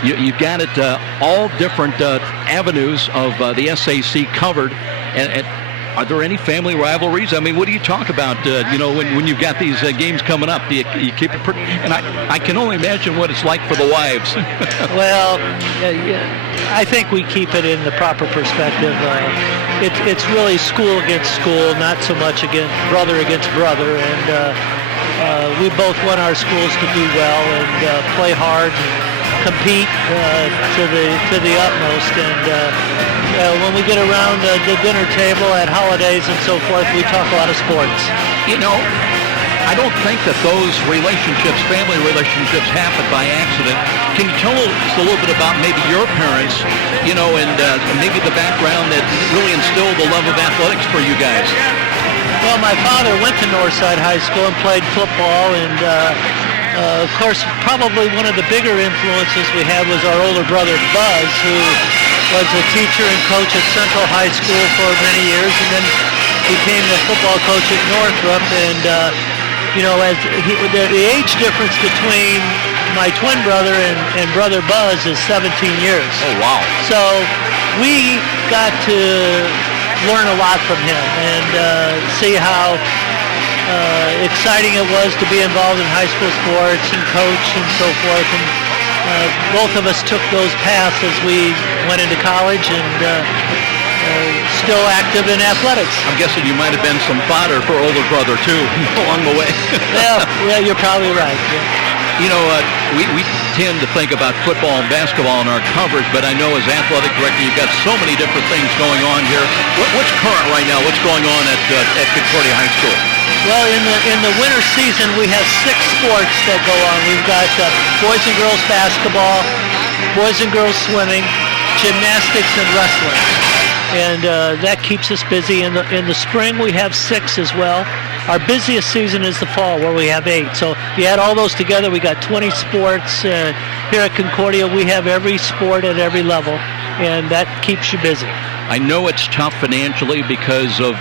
you've got it all different avenues of the SAC covered. And are there any family rivalries? I mean, what do you talk about, when you've got these games coming up? Do you keep it pretty? And I can only imagine what it's like for the wives. Well, I think we keep it in the proper perspective. It's really school against school, not so much brother against brother. And we both want our schools to do well and play hard and compete to the utmost. And when we get around the dinner table at holidays and so forth, we talk a lot of sports. I don't think that those relationships, family relationships, happen by accident. Can you tell us a little bit about maybe your parents, and maybe the background that really instilled the love of athletics for you guys? Well, my father went to Northside High School and played football, and of course, probably one of the bigger influences we had was our older brother, Buzz, who was a teacher and coach at Central High School for many years, and then became the football coach at Northrop. And the age difference between my twin brother and brother Buzz is 17 years. Oh, wow. So we got to learn a lot from him and see how exciting it was to be involved in high school sports and coach and so forth. And both of us took those paths as we went into college and still active in athletics. I'm guessing you might have been some fodder for older brother, too, along the way. Yeah, you're probably right. Yeah. We tend to think about football and basketball in our coverage, but I know as athletic director, you've got so many different things going on here. What's current right now? What's going on at Concordia High School? Well, in the winter season, we have 6 sports that go on. We've got boys and girls basketball, boys and girls swimming, gymnastics, and wrestling. and that keeps us busy. In the spring, we have 6 as well. Our busiest season is the fall, where we have 8. So you add all those together, we got 20 sports. Here at Concordia, we have every sport at every level, and that keeps you busy. I know it's tough financially because of,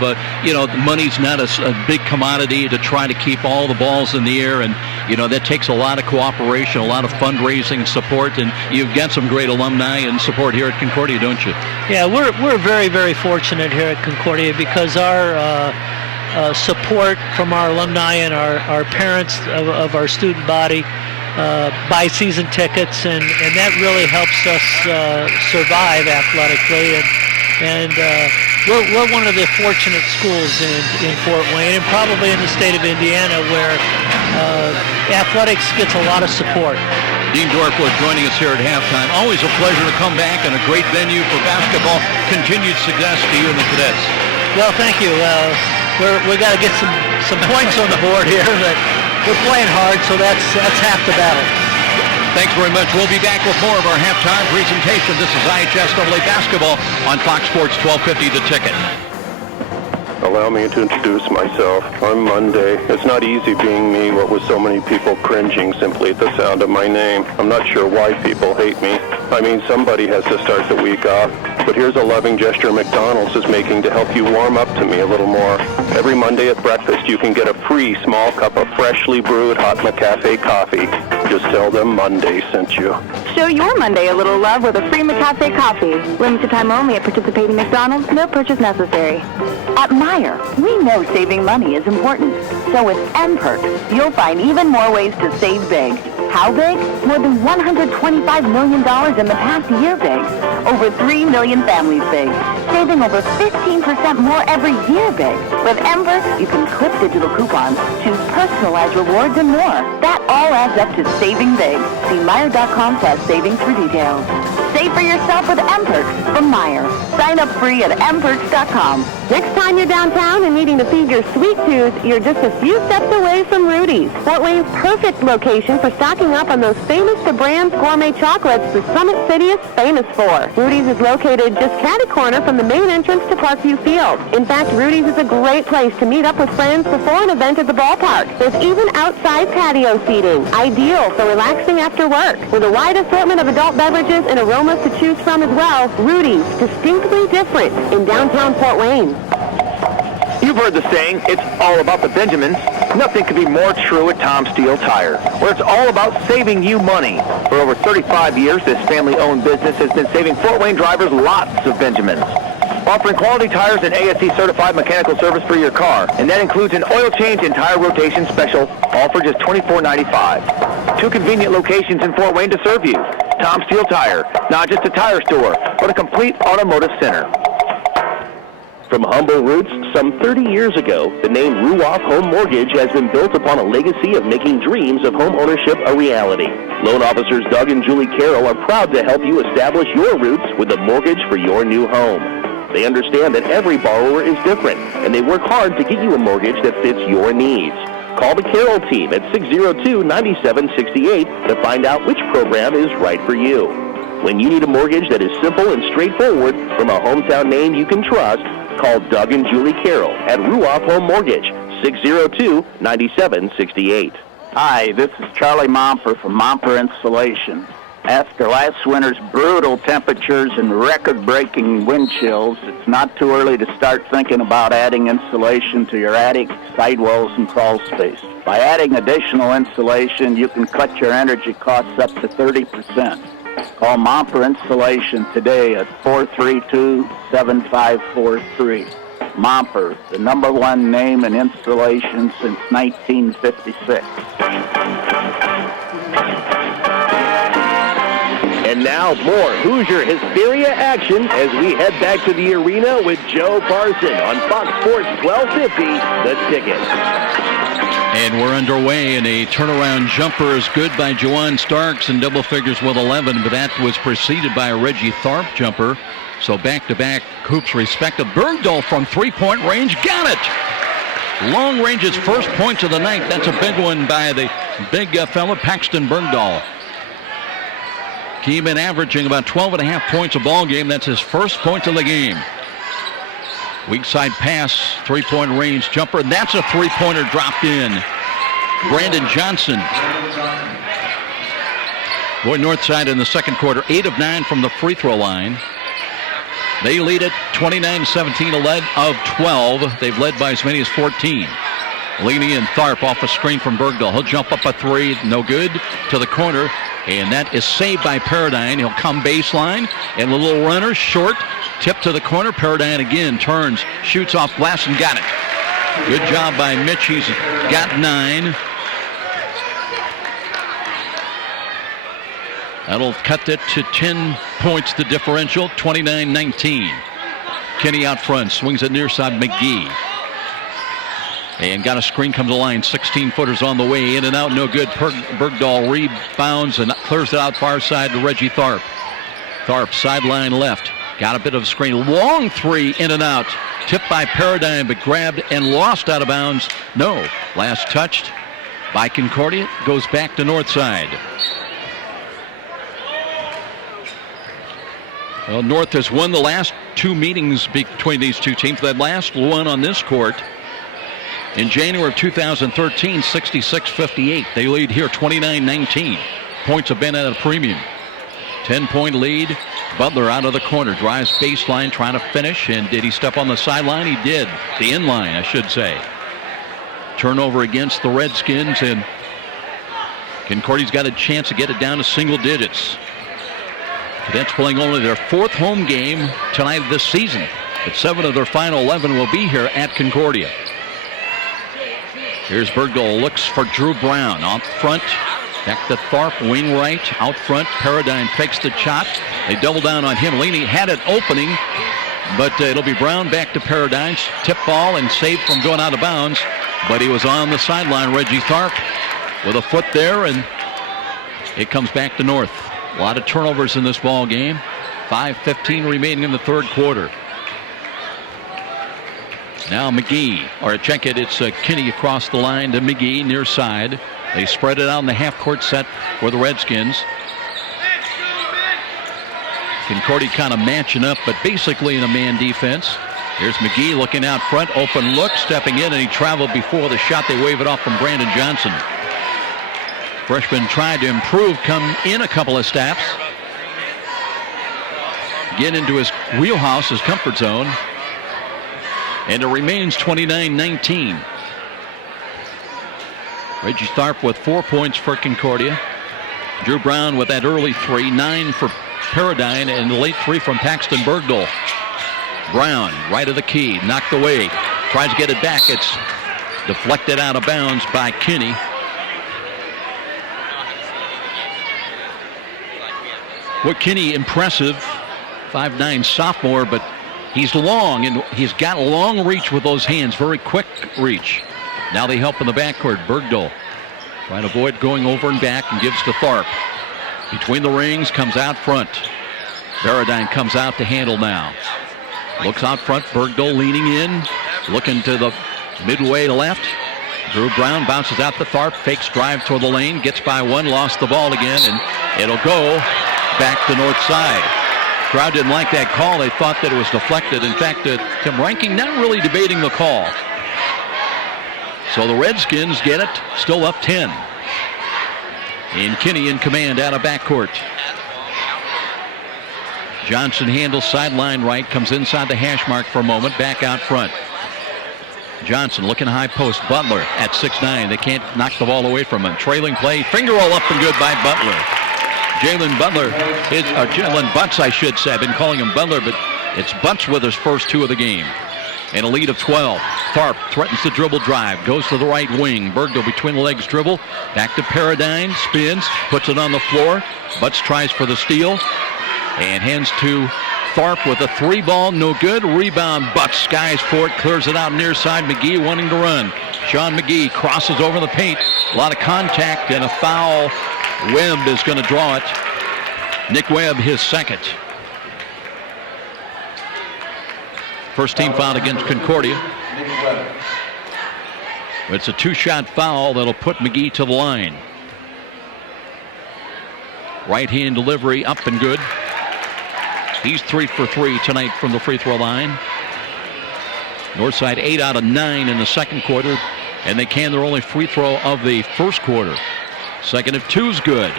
money's not a big commodity to try to keep all the balls in the air. And, that takes a lot of cooperation, a lot of fundraising support. And you've got some great alumni and support here at Concordia, don't you? Yeah, we're very, very fortunate here at Concordia because our support from our alumni and our parents of our student body buy season tickets, and that really helps us survive athletically. And we're one of the fortunate schools in Fort Wayne and probably in the state of Indiana where athletics gets a lot of support. Dean Dorfler joining us here at halftime. Always a pleasure to come back, and a great venue for basketball. Continued success to you and the cadets. Well, thank you. We got to get some points on the board here, but we're playing hard, so that's half the battle. Thanks very much. We'll be back with more of our halftime presentation. This is IHSAA basketball on Fox Sports 1250 The Ticket. Allow me to introduce myself. I'm Monday. It's not easy being me, what with so many people cringing simply at the sound of my name. I'm not sure why people hate me. I mean, somebody has to start the week off. But here's a loving gesture McDonald's is making to help you warm up to me a little more. Every Monday at breakfast, you can get a free small cup of freshly brewed hot McCafe coffee. Just tell them Monday sent you. Show your Monday a little love with a free McCafe coffee. Limited time only at participating McDonald's. No purchase necessary. At Meijer, we know saving money is important. So with M-Perks, you'll find even more ways to save big. How big? More than $125 million in the past year big. Over 3 million families big. Saving over 15% more every year big. With M-Perks, you can clip digital coupons, choose personalized rewards, and more. That all adds up to saving big. See Meijer.com/savings for details. Save for yourself with M-Perks from Meijer. Sign up free at mperks.com. Next time you're downtown and needing to feed your sweet tooth, you're just a few steps away from Rudy's. Fort Wayne's perfect location for stocking up on those famous to brands gourmet chocolates the Summit City is famous for. Rudy's is located just catty-corner from the main entrance to Parkview Field. In fact, Rudy's is a great place to meet up with friends before an event at the ballpark. There's even outside patio seating, ideal for relaxing after work. With a wide assortment of adult beverages and aromas to choose from as well, Rudy's, distinctly different in downtown Fort Wayne. You've heard the saying, it's all about the Benjamins. Nothing could be more true at Tom Steele Tire, where it's all about saving you money. For over 35 years, this family-owned business has been saving Fort Wayne drivers lots of Benjamins. Offering quality tires and ASE-certified mechanical service for your car, and that includes an oil change and tire rotation special, all for just $24.95. 2 convenient locations in Fort Wayne to serve you. Tom Steele Tire, not just a tire store, but a complete automotive center. From humble roots, some 30 years ago, the name Ruoff Home Mortgage has been built upon a legacy of making dreams of home ownership a reality. Loan officers Doug and Julie Carroll are proud to help you establish your roots with a mortgage for your new home. They understand that every borrower is different, and they work hard to get you a mortgage that fits your needs. Call the Carroll team at 602-9768 to find out which program is right for you. When you need a mortgage that is simple and straightforward from a hometown name you can trust, call Doug and Julie Carroll at Ruoff Home Mortgage, 602-9768. Hi, this is Charlie Momper from Momper Insulation. After last winter's brutal temperatures and record-breaking wind chills, it's not too early to start thinking about adding insulation to your attic, sidewalls, and crawl space. By adding additional insulation, you can cut your energy costs up to 30%. Call Momper Insulation today at 432-7543. Momper, the #1 name in insulation since 1956. And now more Hoosier Hysteria action as we head back to the arena with Joe Parson on Fox Sports 1250, The Ticket. And we're underway, and a turnaround jumper is good by Juwan Starks in double figures with 11, but that was preceded by a Reggie Tharp jumper. So back-to-back hoops respective. Bergdahl from three-point range, got it! Long range's first points of the night. That's a big one by the big fella, Paxton Bergdahl. He been averaging about 12.5 points a ball game. That's his first point of the game. Weak side pass, three-point range jumper, and that's a three-pointer dropped in. Brandon Johnson. Boy, Northside in the second quarter, 8 of 9 from the free throw line. They lead it 29-17, a lead of 12. They've led by as many as 14. Leaning in, Tharp off a screen from Bergdahl. He'll jump up a three, no good, to the corner, and that is saved by Paradine. He'll come baseline, and the little runner, short, tip to the corner. Paradine again turns, shoots off glass, and got it. Good job by Mitch. He's got 9. That'll cut it to 10 points, the differential, 29-19. Kinney out front, swings it near side, McGee. And got a screen, comes the line, 16-footers on the way, in and out, no good. Bergdahl rebounds and clears it out far side to Reggie Tharp. Tharp, sideline left, got a bit of a screen, long three, in and out. Tipped by Paradine, but grabbed and lost out of bounds. No, last touched by Concordia, goes back to Northside. Well, North has won the last 2 meetings between these two teams. That last one on this court in January of 2013, 66-58. They lead here 29-19. Points have been at a premium. 10-point lead. Butler out of the corner, drives baseline, trying to finish. And did he step on the sideline? He did. The inline, I should say. Turnover against the Redskins, and Concordia's got a chance to get it down to single digits. Cadets playing only their 4th home game tonight this season, but 7 of their final 11 will be here at Concordia. Here's Bergdahl, looks for Drew Brown out front. Back to Tharp, wing right, out front. Paradine fakes the shot. They double down on him. Leany had an opening, but it'll be Brown back to Paradine. Tip ball and saved from going out of bounds, but he was on the sideline. Reggie Tharp with a foot there, and it comes back to North. A lot of turnovers in this ball game. 5:15 remaining in the third quarter. Now McGee, or check it, it's Kinney across the line to McGee near side. They spread it out in the half-court set for the Redskins. Concordia kind of matching up, but basically in a man defense. Here's McGee looking out front, open look, stepping in, and he traveled before the shot. They wave it off from Brandon Johnson. Freshman tried to improve, come in a couple of steps, get into his wheelhouse, his comfort zone, and it remains 29-19. Reggie Tharp with 4 points for Concordia. Drew Brown with that early 3, 9 for Paradine, and the late 3 from Paxton Bergdahl. Brown, right of the key, knocked away, tries to get it back. It's deflected out of bounds by Kinney. What Kinney, impressive, 5'9" sophomore, but he's long, and he's got long reach with those hands, very quick reach. Now they help in the backcourt. Bergdahl trying to avoid going over and back, and gives to Tharp. Between the rings, comes out front. Paradine comes out to handle now. Looks out front, Bergdahl leaning in, looking to the midway left. Drew Brown bounces out to Tharp, fakes drive toward the lane, gets by one, lost the ball again, and it'll go back to North side. Crowd didn't like that call. They thought that it was deflected. In fact, Tim Ranking not really debating the call. So the Redskins get it, still up 10. And Kinney in command out of backcourt. Johnson handles sideline right, comes inside the hash mark for a moment, back out front. Johnson looking high post. Butler at 6'9". They can't knock the ball away from him. Trailing play, finger roll up and good by Butler. Jalen Butts, I should say. I've been calling him Butler, but it's Butts with his first 2 of the game. And a lead of 12. Tharp threatens the dribble drive, goes to the right wing. Bergdahl between the legs dribble, back to Paradine, spins, puts it on the floor. Butts tries for the steal, and hands to Tharp with a 3-ball, no good. Rebound, Butts skies for it, clears it out near side. McGee wanting to run. Sean McGee crosses over the paint. A lot of contact and a foul. Webb is going to draw it. Nick Webb, his second. First team foul against Concordia. It's a 2-shot foul that'll put McGee to the line. Right hand delivery up and good. He's 3 for 3 tonight from the free throw line. Northside 8 out of 9 in the second quarter, and they can their only free throw of the first quarter. Second of 2 is good.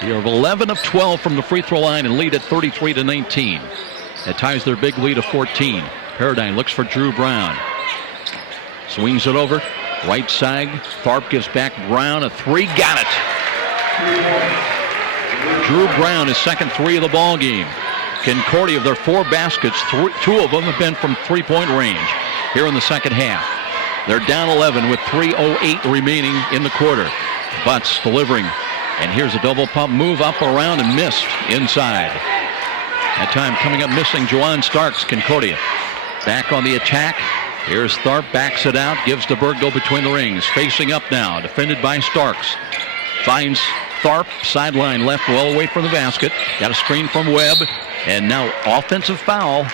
They are 11 of 12 from the free throw line and lead at 33-19. That ties their big lead of 14. Paradigm looks for Drew Brown. Swings it over. Right side. Tharp gives back Brown. A 3. Got it. Drew Brown, his second 3 of the ball game. Concordia, of their 4 baskets, 2 of them have been from three-point range here in the second half. They're down 11 with 3:08 remaining in the quarter. Butts delivering. And here's a double pump move up around and missed inside. That time coming up missing Juwan Starks, Concordia. Back on the attack. Here's Tharp, backs it out, gives to Bergdahl between the rings. Facing up now, defended by Starks. Finds Tharp, sideline left, well away from the basket. Got a screen from Webb. And now offensive foul.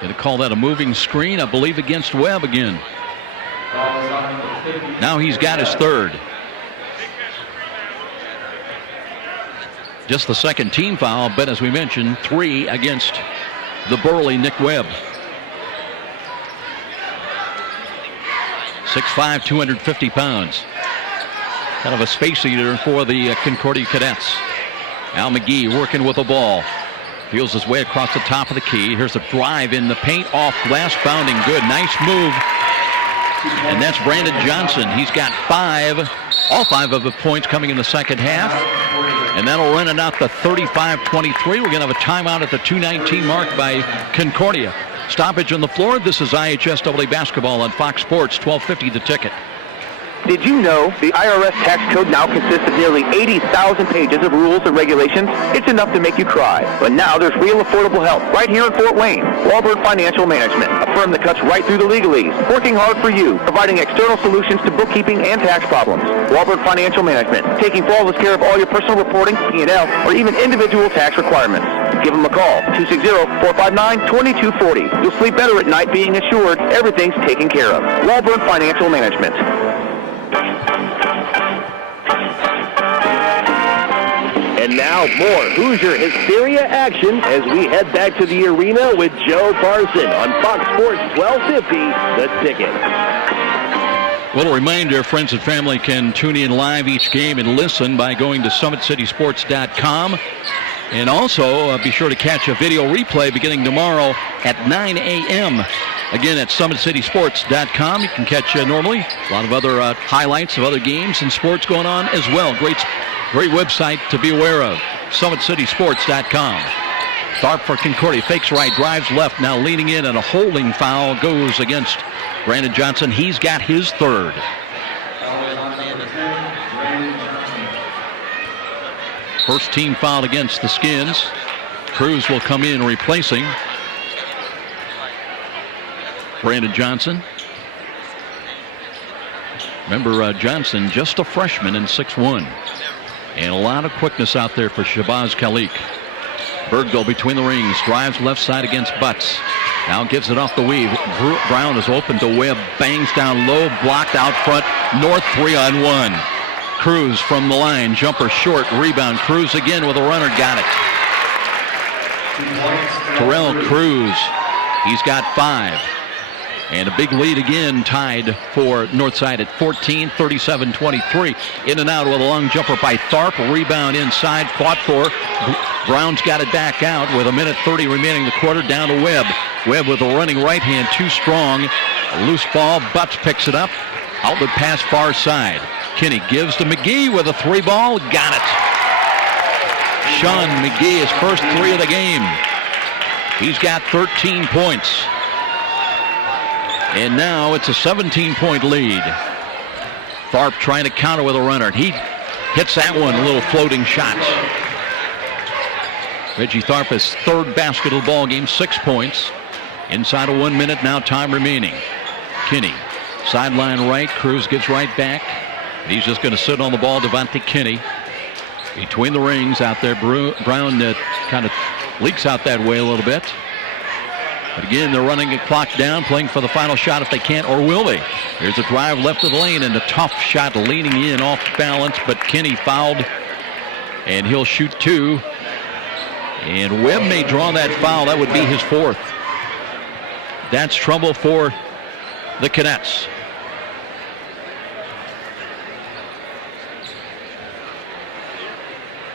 Going to call that a moving screen, I believe, against Webb again. Now he's got his third. Just the second team foul, but as we mentioned, 3 against the burly Nick Webb. 6'5", 250 pounds. Kind of a space eater for the Concordia Cadets. Al McGee working with the ball. Feels his way across the top of the key. Here's a drive in the paint, off glass, bounding good. Nice move. And that's Brandon Johnson. He's got 5, all 5 of the points coming in the second half. And that'll run it out to 35-23. We're going to have a timeout at the 2:19 mark by Concordia. Stoppage on the floor. This is IHSAA basketball on Fox Sports, 1250 The Ticket. Did you know the IRS tax code now consists of nearly 80,000 pages of rules and regulations? It's enough to make you cry. But now there's real affordable help right here in Fort Wayne. Walburn Financial Management, a firm that cuts right through the legalese, working hard for you, providing external solutions to bookkeeping and tax problems. Walburn Financial Management, taking flawless care of all your personal reporting, P&L, or even individual tax requirements. Give them a call, 260-459-2240. You'll sleep better at night being assured everything's taken care of. Walburn Financial Management. And now more Hoosier Hysteria action as we head back to the arena with Joe Parson on Fox Sports 1250, The Ticket. Little reminder, friends and family can tune in live each game and listen by going to SummitCitySports.com. And also be sure to catch a video replay beginning tomorrow at 9 a.m. Again, at SummitCitySports.com. You can catch normally a lot of other highlights of other games and sports going on as well. Great website to be aware of, SummitCitySports.com. Tharp for Concordia, fakes right, drives left, now leaning in, and a holding foul goes against Brandon Johnson. He's got his third. First team foul against the Skins. Cruz will come in replacing Brandon Johnson. Remember, Johnson, just a freshman and 6'1". And a lot of quickness out there for Shabazz Khalik. Bergdahl between the rings, drives left side against Butts. Now gives it off the weave. Brown is open to Webb, bangs down low, blocked out front. North 3-on-1. Cruz from the line, jumper short, rebound. Cruz again with a runner, got it. Terrell Cruz, he's got 5. And a big lead again, tied for Northside at 14, 37-23. In and out with a long jumper by Tharp. Rebound inside, fought for. Brown's got it back out with 1:30 remaining in the quarter, down to Webb. Webb with a running right hand, too strong. A loose ball, Butts picks it up. Outlet pass far side. Kinney gives to McGee with a 3-ball, got it. Sean McGee, his first 3 of the game. He's got 13 points. And now it's a 17-point lead. Tharp trying to counter with a runner. He hits that one, a little floating shot. Reggie Tharp, his third basket of the ball game, 6 points. Inside of 1 minute, now time remaining. Kinney, sideline right. Cruz gets right back. He's just going to sit on the ball. Devontae Kinney between the rings out there. Brown kind of leaks out that way a little bit. But again, they're running a clock down, playing for the final shot if they can, or will they? Here's a drive left of the lane and a tough shot leaning in off balance, but Kinney fouled, and he'll shoot 2. And Webb may draw that foul. That would be his 4th. That's trouble for the Cadets.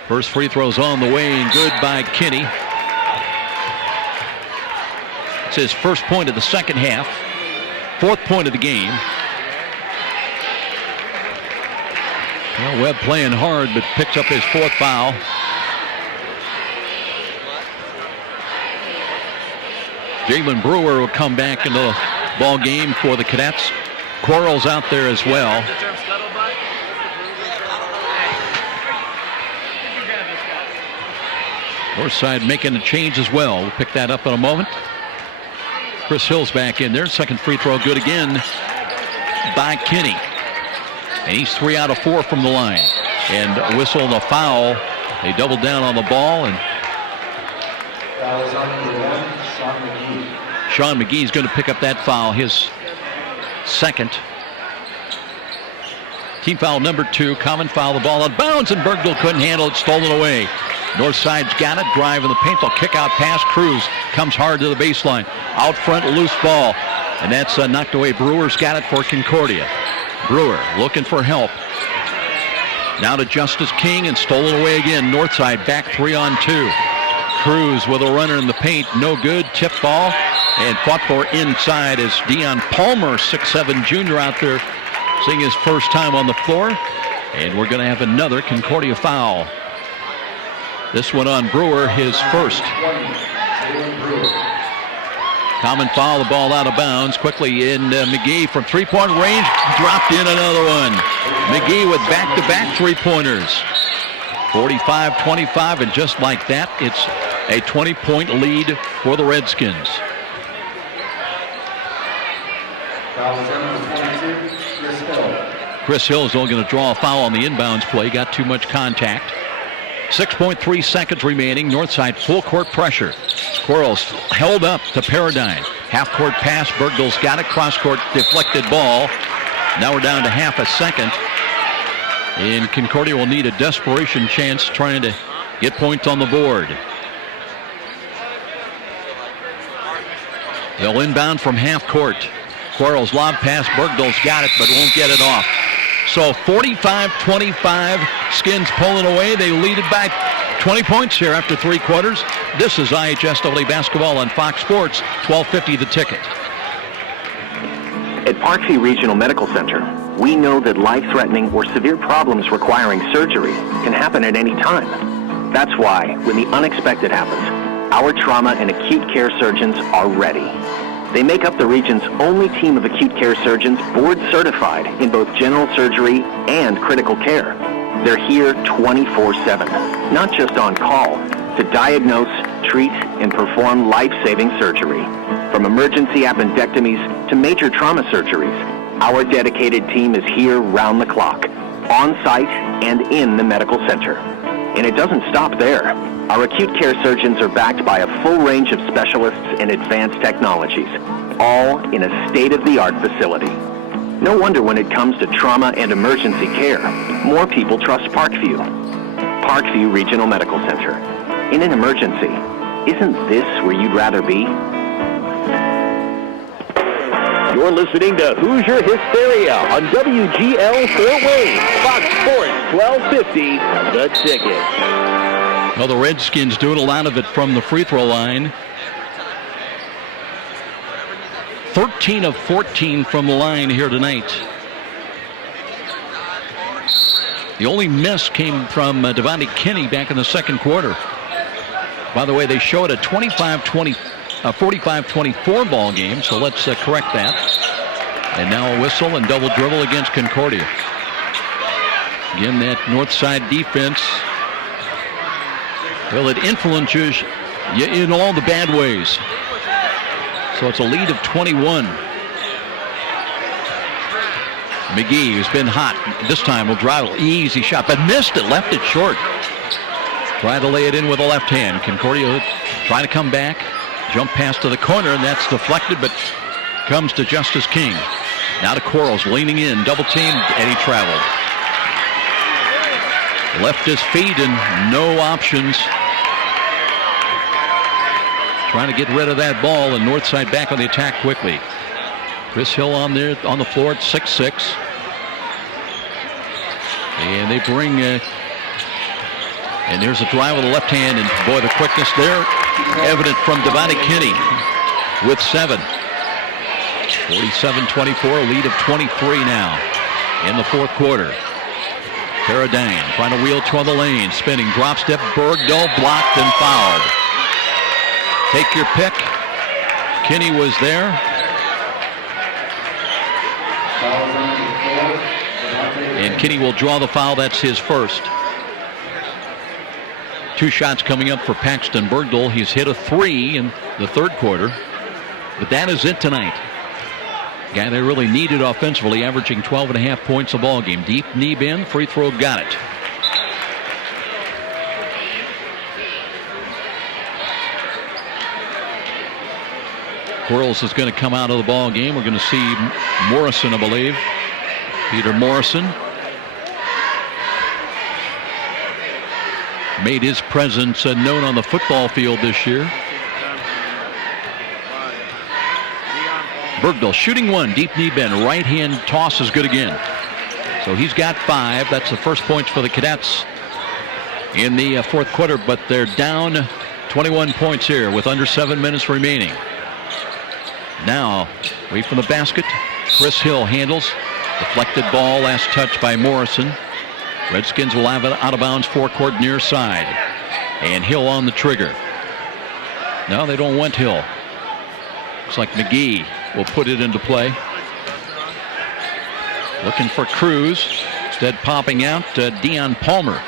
First free throw's on the way and good by Kinney. It's his first point of the second half, 4th point of the game. Well, Webb playing hard, but picks up his 4th foul. Jalen Brewer will come back into the ball game for the Cadets. Quarles out there as well. North side making a change as well. We'll pick that up in a moment. Chris Hill's back in there. Second free throw good again by Kinney. And he's 3 out of 4 from the line. And a whistle and a foul. They doubled down on the ball, and Sean McGee's going to pick up that foul, his 2nd. Team foul number 2, common foul. The ball out of bounds, and Bergdahl couldn't handle it, stolen away. North side's got it, drive in the paint. They'll kick out pass. Cruz comes hard to the baseline. Out front, loose ball. And that's knocked away. Brewer's got it for Concordia. Brewer looking for help. Now to Justice King, and stolen away again. North side back 3-on-2. Cruz with a runner in the paint. No good. Tip ball. And fought for inside as Deion Palmer, 6'7" junior out there, seeing his first time on the floor. And we're going to have another Concordia foul. This one on Brewer, his 1st. Common foul, the ball out of bounds. Quickly in McGee from 3-point range. Dropped in another one. McGee with back-to-back 3-pointers. 45-25, and just like that, it's a 20-point lead for the Redskins. Chris Hill is only going to draw a foul on the inbounds play. Got too much contact. 6.3 seconds remaining. Northside full court pressure. Quarles held up to Paradigm. Half court pass. Bergdahl's got it. Cross court deflected ball. Now we're down to half a second. And Concordia will need a desperation chance trying to get points on the board. They'll inbound from half court. Quarles lob pass. Bergdahl's got it, but won't get it off. So 45-25, Skins pulling away. They lead it by 20 points here after 3 quarters. This is IHSAA basketball on Fox Sports, 1250 The Ticket. At Parkview Regional Medical Center, we know that life-threatening or severe problems requiring surgery can happen at any time. That's why, when the unexpected happens, our trauma and acute care surgeons are ready. They make up the region's only team of acute care surgeons board certified in both general surgery and critical care. They're here 24/7, not just on call, to diagnose, treat, and perform life-saving surgery. From emergency appendectomies to major trauma surgeries, our dedicated team is here round the clock, on site and in the medical center. And it doesn't stop there. Our acute care surgeons are backed by a full range of specialists and advanced technologies, all in a state-of-the-art facility. No wonder when it comes to trauma and emergency care, more people trust Parkview. Parkview Regional Medical Center. In an emergency, isn't this where you'd rather be? You're listening to Hoosier Hysteria on WGL Fort Wayne, Fox Sports 1250, The Ticket. Well, the Redskins doing a lot of it from the free throw line. 13 of 14 from the line here tonight. The only miss came from Devontae Kinney back in the second quarter. By the way, they show it a 45-24 ball game, so let's correct that. And now a whistle and double dribble against Concordia. Again, that north side defense, well, it influences you in all the bad ways. So it's a lead of 21. McGee, who's been hot this time, will drive an easy shot, but missed it, left it short. Try to lay it in with a left hand. Concordia trying to come back. Jump pass to the corner, and that's deflected, but comes to Justice King. Now to Quarles, leaning in, double team, and he traveled. Left his feet and no options. Trying to get rid of that ball, and Northside back on the attack quickly. Chris Hill on there on the floor at 6'6". And they bring, and there's a drive with the left hand, and boy, the quickness there, evident from Devontae Kinney with 7. 47-24, lead of 23 now in the fourth quarter. Paradine trying to wheel toward the lane, spinning, drop step, Bergdahl blocked and fouled. Take your pick. Kinney was there. And Kinney will draw the foul. That's his first. 2 shots coming up for Paxton Bergdahl. He's hit a 3 in the third quarter. But that is it tonight. Guy they really needed offensively, averaging 12.5 points a ball game. Deep knee bend, free throw, got it. Quarles is going to come out of the ball game. We're going to see Morrison, I believe. Peter Morrison made his presence known on the football field this year. Bergdahl shooting 1, deep knee bend, right hand toss is good again. So he's got 5. That's the first points for the Cadets in the fourth quarter, but they're down 21 points here with under 7 minutes remaining. Now, away from the basket, Chris Hill handles. Deflected ball, last touch by Morrison. Redskins will have it out of bounds, forecourt near side. And Hill on the trigger. No, they don't want Hill. Looks like McGee will put it into play. Looking for Cruz. Instead popping out Dion Palmer.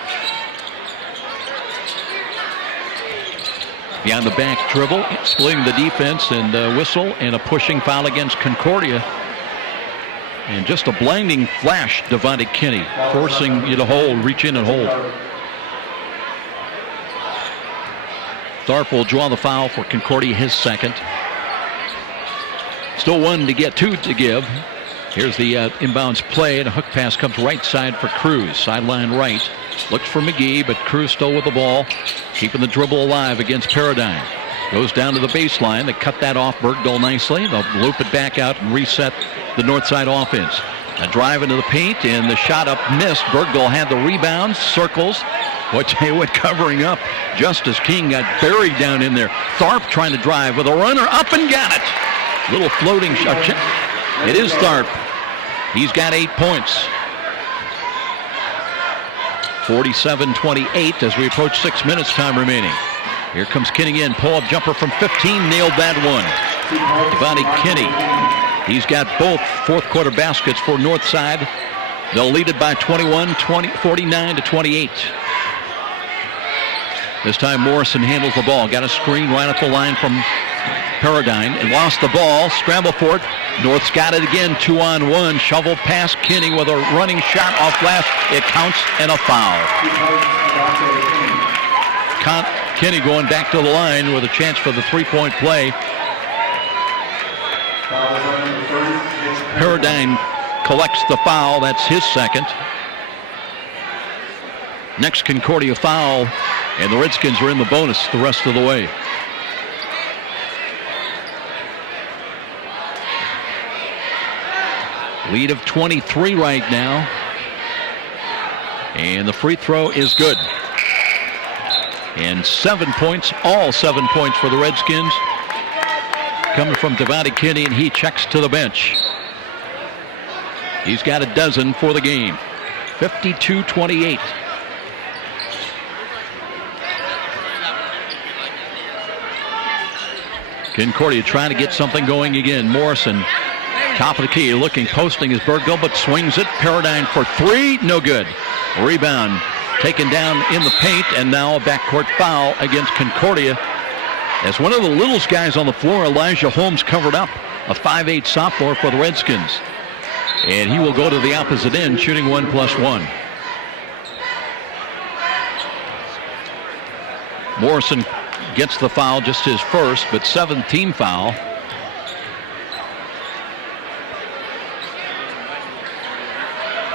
Behind the back dribble, splitting the defense, and whistle, and a pushing foul against Concordia. And just a blinding flash, Devontae Kinney, forcing you to hold, reach in and hold. Tharp will draw the foul for Concordia, his second. Still 1 to get, 2 to give. Here's the inbounds play, and a hook pass comes right side for Cruz. Sideline right. Looks for McGee, but Cruz still with the ball. Keeping the dribble alive against Paradine. Goes down to the baseline. They cut that off Bergdahl nicely. They'll loop it back out and reset the Northside offense. A drive into the paint, and the shot up missed. Bergdahl had the rebound, circles, which they went covering up. Justice King got buried down in there. Tharp trying to drive with a runner up and got it. Little floating shot. It is Tharp. He's got 8 points. 47-28 as we approach 6 minutes time remaining. Here comes Kinney in. Pull-up jumper from 15. Nailed that one. Devontae Kinney. He's got both fourth quarter baskets for Northside. They'll lead it by 49-28. This time Morrison handles the ball. Got a screen right up the line from Paradine and lost the ball. Scramble for it. North's got it again. 2-on-1. Shovel past Kinney with a running shot off glass. It counts and a foul. Kinney going back to the line with a chance for the 3-point play. Paradine collects the foul. That's his second. Next Concordia foul, and the Redskins are in the bonus the rest of the way. Lead of 23 right now. And the free throw is good. And 7 points, all 7 points for the Redskins. Coming from Devontae Kinney, and he checks to the bench. He's got a dozen for the game. 52-28. Concordia trying to get something going again. Morrison, top of the key, looking, posting is Bergdahl, but swings it. Paradine for 3, no good. Rebound taken down in the paint, and now a backcourt foul against Concordia. As one of the littlest guys on the floor, Elijah Holmes, covered up, a 5'8" sophomore for the Redskins. And he will go to the opposite end, shooting 1+1. Morrison gets the foul, just his first, but 7th team foul.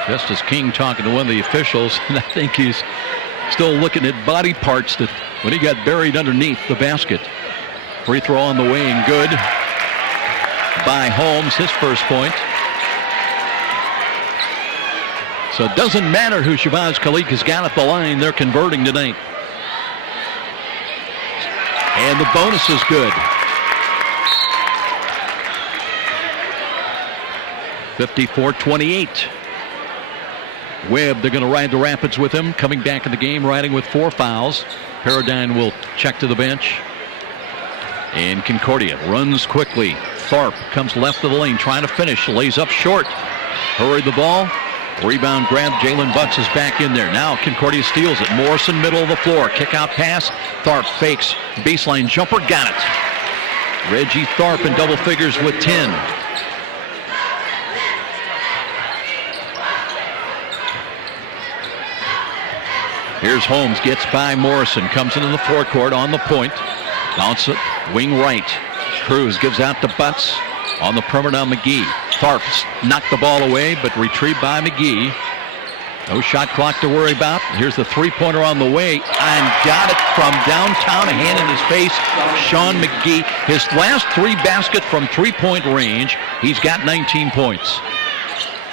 Justice King talking to one of the officials, and I think he's still looking at body parts that when he got buried underneath the basket. Free throw on the way and good by Holmes, his first point. So it doesn't matter who Shabazz Khalik has got at the line, they're converting tonight. And the bonus is good. 54-28. Webb, they're going to ride the Rapids with him. Coming back in the game, riding with 4 fouls. Paradine will check to the bench. And Concordia runs quickly. Tharp comes left of the lane, trying to finish. Lays up short. Hurried the ball. Rebound grab. Jalen Butts is back in there. Now Concordia steals it. Morrison, middle of the floor. Kick out pass. Tharp fakes. Baseline jumper. Got it. Reggie Tharp in double figures with 10. Here's Holmes, gets by Morrison, comes into the forecourt on the point. Bounce it, wing right. Cruz gives out to Butts on the perimeter on McGee. Tharp knocked the ball away, but retrieved by McGee. No shot clock to worry about. Here's the three-pointer on the way, and got it from downtown, a hand in his face. Sean McGee, his last 3 baskets from three-point range. He's got 19 points.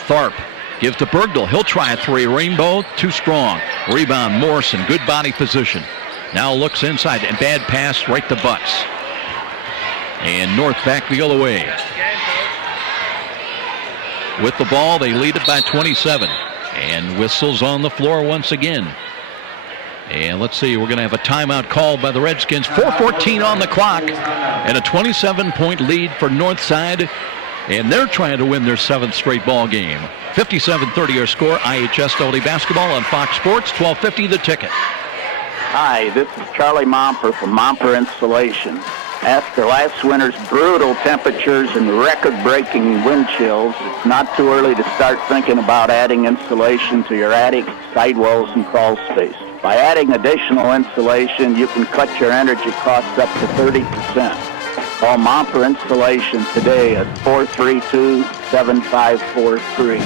Tharp gives to Bergdahl. He'll try a 3. Rainbow, too strong. Rebound, Morrison, good body position. Now looks inside, and bad pass right to Butts. And North back the other way. With the ball, they lead it by 27. And whistles on the floor once again. And let's see, we're going to have a timeout called by the Redskins. 4:14 on the clock, and a 27-point lead for Northside. And they're trying to win their 7th straight ball game. 57-30 our score. IHSAA basketball on Fox Sports. 12:50 the ticket. Hi, this is Charlie Momper from Momper Installation. After last winter's brutal temperatures and record-breaking wind chills, it's not too early to start thinking about adding insulation to your attic, sidewalls, and crawl space. By adding additional insulation, you can cut your energy costs up to 30%. Call Momper Installation today at 432-7543.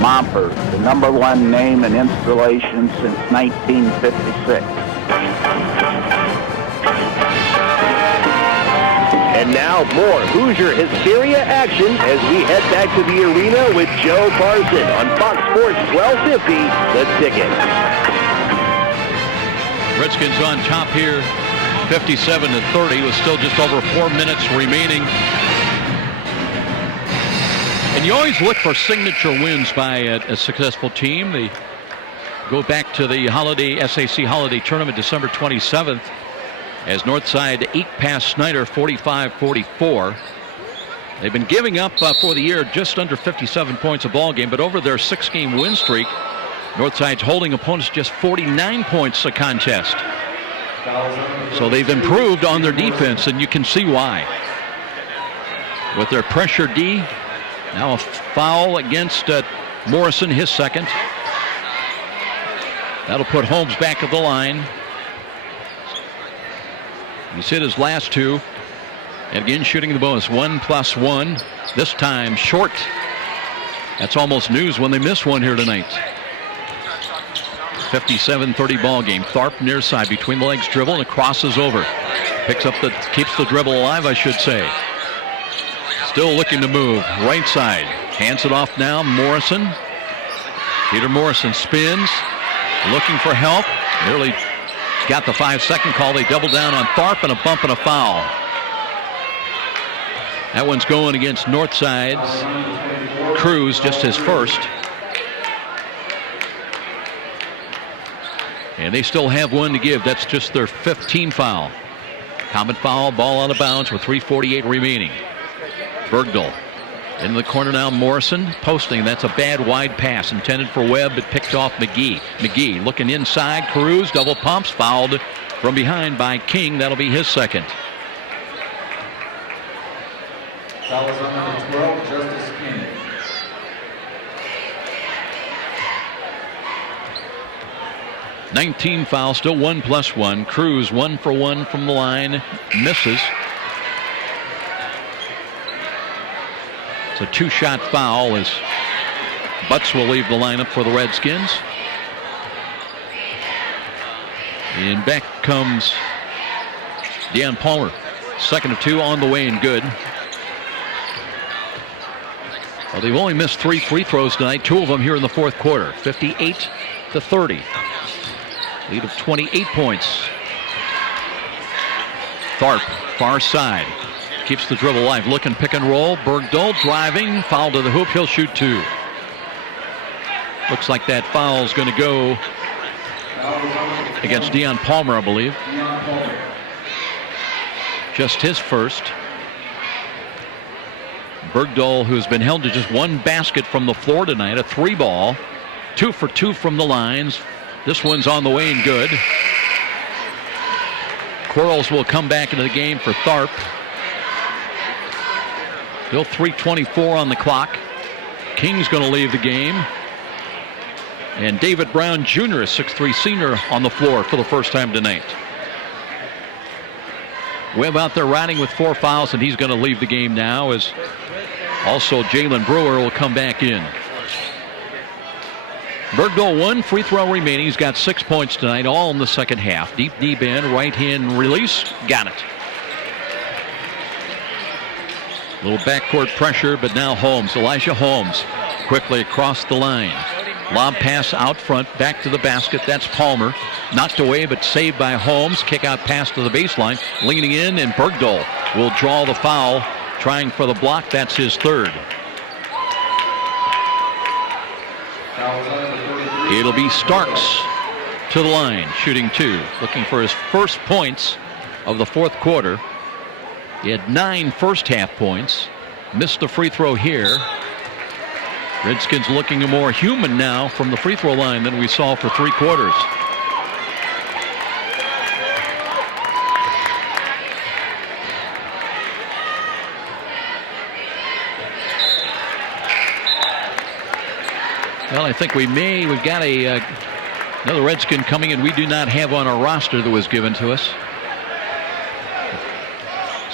Momper, the #1 name in installation since 1956. And now more Hoosier Hysteria action as we head back to the arena with Joe Parson on Fox Sports 1250, the ticket. Redskins on top here, 57-30, with still just over 4 minutes remaining. And you always look for signature wins by a successful team. They go back to the SAC Holiday Tournament December 27th as Northside eked past Snyder 45-44. They've been giving up for the year just under 57 points a ball game, but over their 6-game win streak, Northside's holding opponents just 49 points a contest. So they've improved on their defense, and you can see why. With their pressure D, now a foul against Morrison, his second. That'll put Holmes back at the line. He's hit his last 2. And again, shooting the bonus. 1+1. This time short. That's almost news when they miss one here tonight. 57-30 ball game. Tharp near side between the legs dribble, and it crosses over. Keeps the dribble alive, I should say. Still looking to move. Right side. Hands it off now. Morrison. Peter Morrison spins. Looking for help. Nearly got the 5-second call. They double down on Tharp, and a bump and a foul. That one's going against Northside's Cruz, just his first. And they still have one to give. That's just their 5th team foul. Common foul, ball out of bounds with 3:48 remaining. Bergdahl in the corner now. Morrison posting. That's a bad wide pass intended for Webb, but picked off McGee. McGee looking inside. Cruz double pumps, fouled from behind by King. That'll be his second. Foul is on number 12, Justice King. 19 fouls, still 1+1. Cruz 1 for 1 from the line, misses. It's a 2-shot foul as Butts will leave the lineup for the Redskins. And back comes Deion Palmer. 2nd of 2 on the way and good. Well, they've only missed 3 free throws tonight, 2 of them here in the 4th quarter. 58-30. Lead of 28 points. Tharp, far side. Keeps the dribble alive. Looking pick and roll. Bergdahl driving. Foul to the hoop. He'll shoot 2. Looks like that foul's going to go against Deion Palmer, I believe. Just his first. Bergdahl, who's been held to just 1 basket from the floor tonight, a 3-ball. 2 for 2 from the lines. This one's on the way and good. Quarles will come back into the game for Tharp. Still 3:24 on the clock. King's going to leave the game. And David Brown Jr., a 6'3 senior, on the floor for the first time tonight. Webb out there riding with 4 fouls, and he's going to leave the game now, as also Jalen Brewer will come back in. Bergdahl 1 free throw remaining. He's got 6 points tonight, all in the second half. Deep knee bend, right hand release, got it. A little backcourt pressure, but now Holmes, Elijah Holmes, quickly across the line. Lob pass out front, back to the basket. That's Palmer. Knocked away, but saved by Holmes. Kick out pass to the baseline. Leaning in, and Bergdahl will draw the foul. Trying for the block. That's his 3rd. It'll be Starks to the line, shooting 2. Looking for his first points of the 4th quarter. He had 9 first-half points. Missed a free throw here. Redskins looking more human now from the free throw line than we saw for 3 quarters. Well, I think we've got another Redskin coming in we do not have on our roster that was given to us.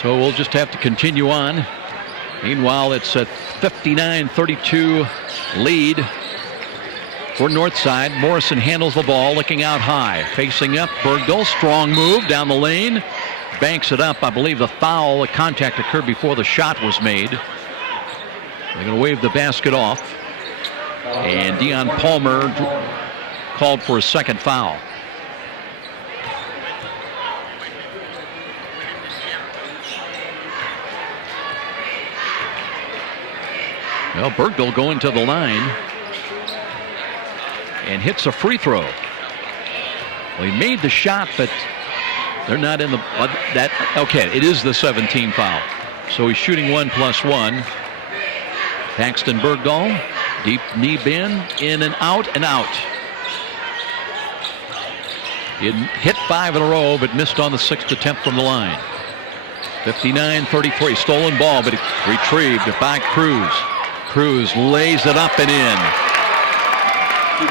So we'll just have to continue on. Meanwhile, it's a 59-32 lead for Northside. Morrison handles the ball, looking out high. Facing up, Bergdahl, strong move down the lane. Banks it up. I believe the foul, the contact occurred before the shot was made. They're going to wave the basket off. And Deion Palmer called for a 2nd foul. Well, Bergdahl going to the line and hits a free throw. Well, he made the shot, but they're not in the okay, it is the 17 foul. So he's shooting 1+1. Paxton Bergdahl, deep knee bend, in and out and out. He hit 5 in a row, but missed on the 6th attempt from the line. 59-33, stolen ball, but retrieved by Cruz. Cruz lays it up and in.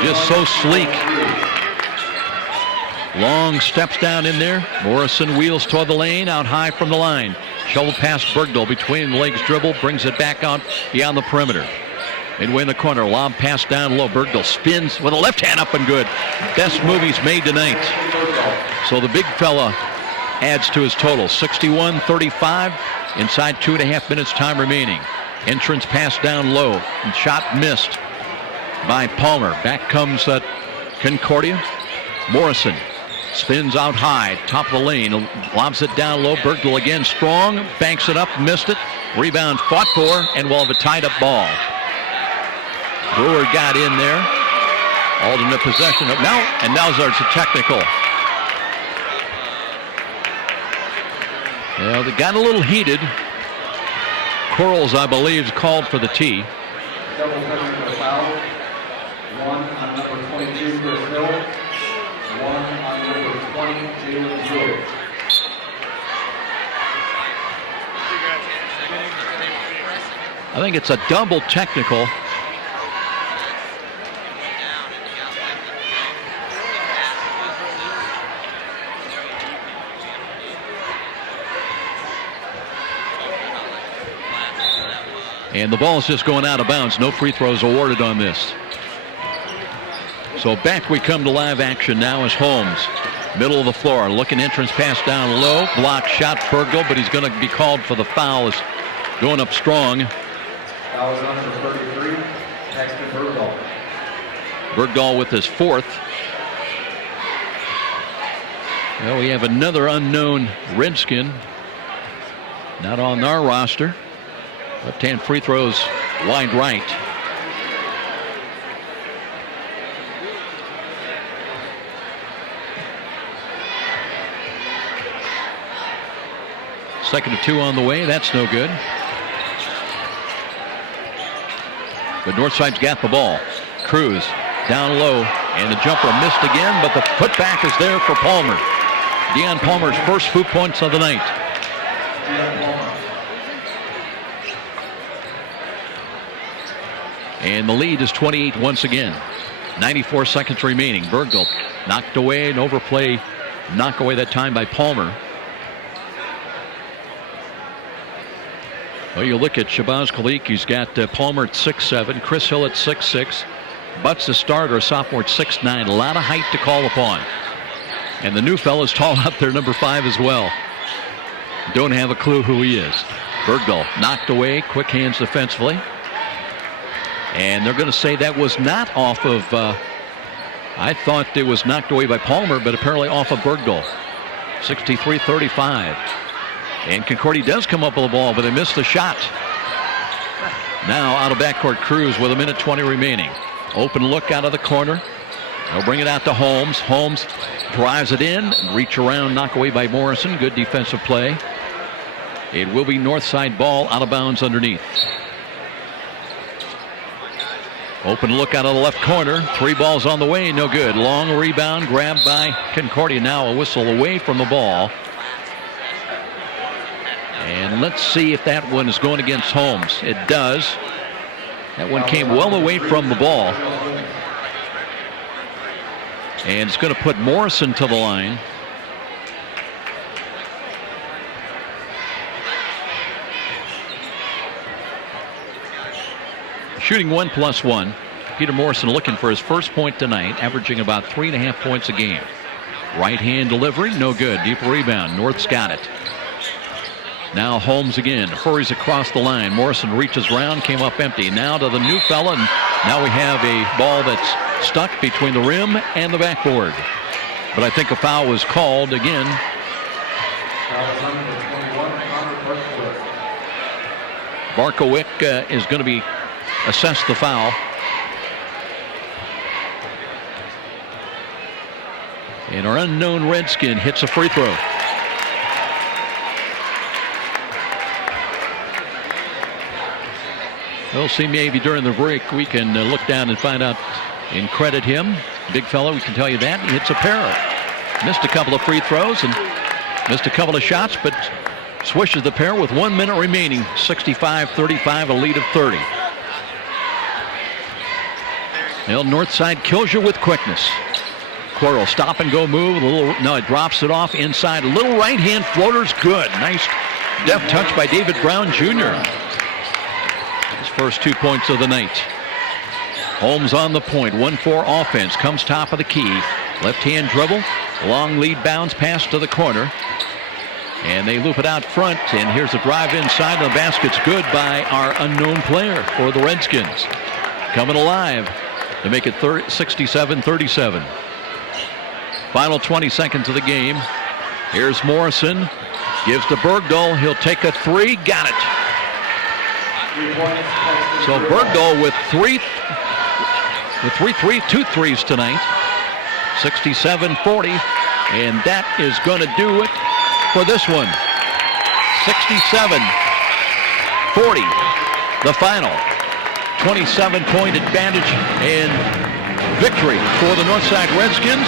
Just so sleek. Long steps down in there. Morrison wheels toward the lane, out high from the line. Shovel past Bergdahl, between the legs dribble, brings it back out beyond the perimeter. Midway in the corner, lob pass down low. Bergdahl spins with a left hand up and good. Best move he's made tonight. So the big fella adds to his total. 61-35, inside 2.5 minutes time remaining. Entrance pass down low, and shot missed by Palmer. Back comes Concordia. Morrison spins out high, top of the lane, lobs it down low. Bergdahl again strong, banks it up, missed it. Rebound fought for, and we'll have a tied up ball. Brewer got in there. Alternate possession. Now there's a technical. Well, they got a little heated. Quarles, I believe, called for the tee. Double technical foul. 1 on number 22, Chris Hill. 1 on number 20, Jalen Brewer. I think it's a double technical. And the ball's just going out of bounds. No free throws awarded on this. So back we come to live action now as Holmes. Middle of the floor. Looking entrance pass down low. Block shot Bergdahl, but he's going to be called for the foul. Is going up strong. Foul is on for 33. Next to Bergdahl. Bergdahl with his fourth. Well, we have another unknown Redskin. Not on our roster. Left-hand free throws wide right. Second of two on the way. That's no good. But Northside's got the ball. Cruz down low, and the jumper missed again, but the putback is there for Palmer. Deion Palmer's first 2 points of the night. And the lead is 28 once again. 94 seconds remaining. Bergdahl knocked away, an overplay knocked away that time by Palmer. Well, you look at Shabazz Khalik, he's got Palmer at 6'7", Chris Hill at 6'6", Butts the starter, sophomore at 6'9", a lot of height to call upon. And the new fella's tall out there, number 5 as well. Don't have a clue who he is. Bergdahl knocked away, quick hands defensively. And they're going to say that was not off of, I thought it was knocked away by Palmer, but apparently off of Bergdahl. 63-35. And Concordia does come up with the ball, but they missed the shot. Now out of backcourt Cruz with 1:20 remaining. Open look out of the corner. They'll bring it out to Holmes. Holmes drives it in, reach around, knock away by Morrison. Good defensive play. It will be Northside ball out of bounds underneath. Open look out of the left corner. 3 balls on the way, no good. Long rebound grabbed by Concordia. Now a whistle away from the ball. And let's see if that one is going against Holmes. It does. That one came well away from the ball. And it's going to put Morrison to the line. Shooting 1+1. Peter Morrison looking for his first point tonight, averaging about 3.5 points a game. Right hand delivery, no good. Deep rebound. North's got it. Now Holmes again hurries across the line. Morrison reaches round, came up empty. Now to the new fella, and now we have a ball that's stuck between the rim and the backboard. But I think a foul was called again. Barkowick is going to be assessed the foul. And our unknown Redskin hits a free throw. We'll see, maybe during the break we can look down and find out and credit him. Big fellow, we can tell you that. He hits a pair. Missed a couple of free throws and missed a couple of shots, but swishes the pair with 1 minute remaining. 65-35, a lead of 30. Well, Northside kills you with quickness. Quarrel, stop and go move. No, it drops it off inside. A little right hand floater's good. Nice deft touch by David Brown Jr. His first 2 points of the night. Holmes on the point. 1-4 offense. Comes top of the key. Left hand dribble. Long lead bounce pass to the corner. And they loop it out front. And here's a drive inside. The basket's good by our unknown player for the Redskins. Coming alive to make it 67-37. Final 20 seconds of the game. Here's Morrison. Gives to Bergdahl. He'll take a 3. Got it. So Bergdahl with two threes tonight. 67-40. And that is going to do it for this one. 67-40. The final. 27-point advantage and victory for the Northside Redskins.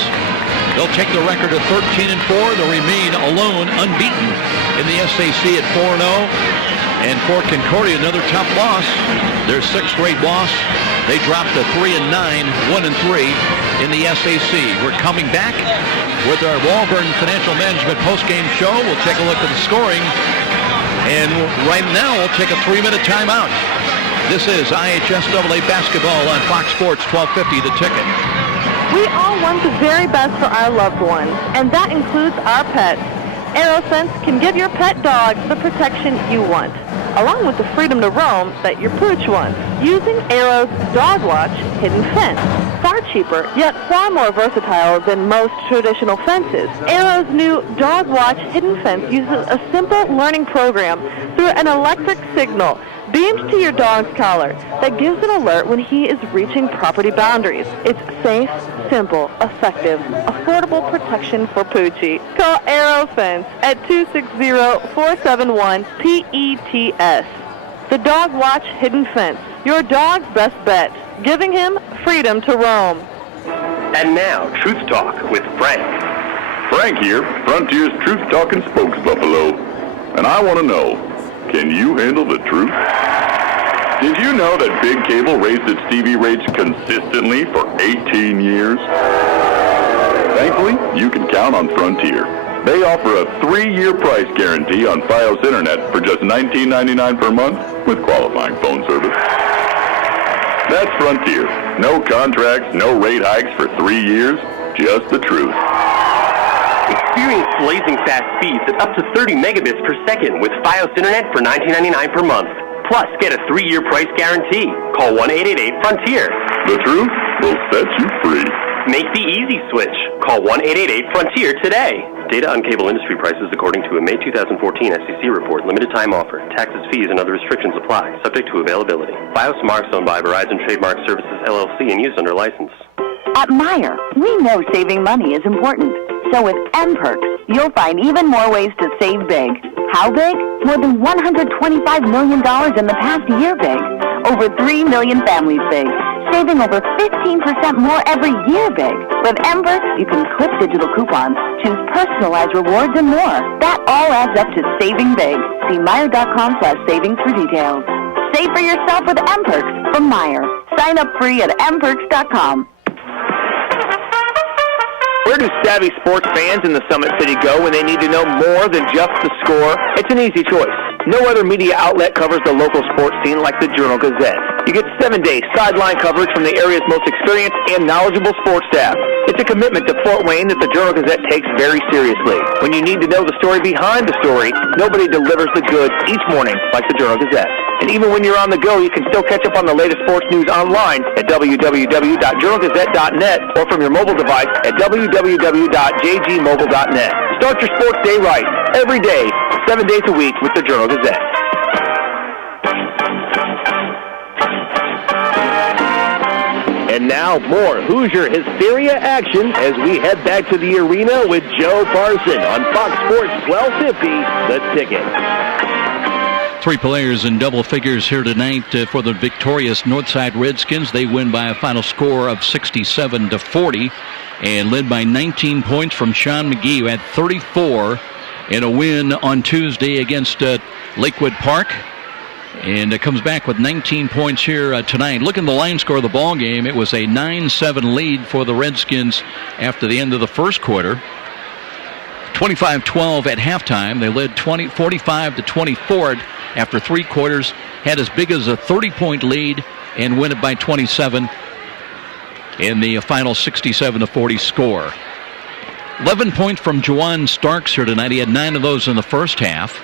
They'll take the record of 13-4. They'll remain alone, unbeaten in the SAC at 4-0. And for Concordia, another tough loss. Their 6th straight loss. They dropped to 3-9, 1-3 in the SAC. We're coming back with our Walburn Financial Management postgame show. We'll take a look at the scoring. And right now, we'll take a 3-minute timeout. This is IHSAA basketball on Fox Sports 1250 The Ticket. We all want the very best for our loved ones, and that includes our pets. AeroFence can give your pet dog the protection you want, along with the freedom to roam that your pooch wants, using Aero's Dog Watch Hidden Fence. Far cheaper, yet far more versatile than most traditional fences. Aero's new Dog Watch Hidden Fence uses a simple learning program through an electric signal beamed to your dog's collar that gives an alert when he is reaching property boundaries. It's safe, simple, effective, affordable protection for Poochie. Call AeroFence at 260-471-PETS. The Dog Watch Hidden Fence, your dog's best bet, giving him freedom to roam. And now, Truth Talk with Frank. Frank here, Frontier's Truth Talking Spokesbuffalo. And I want to know, can you handle the truth? Did you know that Big Cable raised its TV rates consistently for 18 years? Thankfully, you can count on Frontier. They offer a 3-year price guarantee on Fios Internet for just $19.99 per month with qualifying phone service. That's Frontier. No contracts, no rate hikes for 3 years, just the truth. Experience blazing fast speeds at up to 30 megabits per second with Fios Internet for $19.99 per month. Plus, get a 3-year price guarantee. Call 1-888-FRONTIER. The truth will set you free. Make the easy switch. Call 1-888-FRONTIER today. Data on cable industry prices according to a May 2014 SEC report. Limited time offer. Taxes, fees, and other restrictions apply. Subject to availability. Fios marks owned by Verizon Trademark Services, LLC, and used under license. At Meijer, we know saving money is important. So with M-Perks, you'll find even more ways to save big. How big? More than $125 million in the past year big. Over 3 million families big. Saving over 15% more every year big. With M-Perks, you can clip digital coupons, choose personalized rewards, and more. That all adds up to saving big. See Meijer.com/savings for details. Save for yourself with M-Perks from Meijer. Sign up free at mperks.com. Where do savvy sports fans in the Summit City go when they need to know more than just the score? It's an easy choice. No other media outlet covers the local sports scene like the Journal-Gazette. You get 7-day sideline coverage from the area's most experienced and knowledgeable sports staff. It's a commitment to Fort Wayne that the Journal-Gazette takes very seriously. When you need to know the story behind the story, nobody delivers the goods each morning like the Journal-Gazette. And even when you're on the go, you can still catch up on the latest sports news online at www.journalgazette.net or from your mobile device at www.jgmobile.net. Start your sports day right, every day, 7 days a week with the Journal-Gazette. And now more Hoosier Hysteria action as we head back to the arena with Joe Parson on Fox Sports 1250, The Ticket. 3 players in double figures here tonight for the victorious Northside Redskins. They win by a final score of 67-40 and led by 19 points from Sean McGee, who had 34 in a win on Tuesday against Lakewood Park. And it comes back with 19 points here tonight. Look at the line score of the ball game. It was a 9-7 lead for the Redskins after the end of the first quarter. 25-12 at halftime. They led 45-24 after 3 quarters. Had as big as a 30-point lead and win it by 27 in the final 67-40 score. 11 points from Juwan Starks here tonight. He had 9 of those in the first half.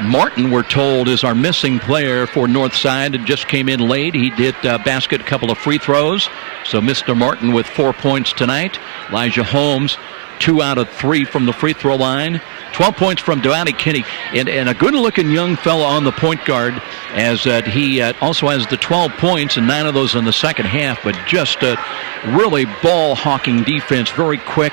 Martin, we're told, is our missing player for Northside. It just came in late. He did basket a couple of free throws. So Mr. Martin with 4 points tonight. Elijah Holmes, 2 out of 3 from the free throw line. 12 points from Dewanny Kinney. And a good-looking young fella on the point guard, as he also has the 12 points and 9 of those in the second half. But just a really ball-hawking defense. Very quick,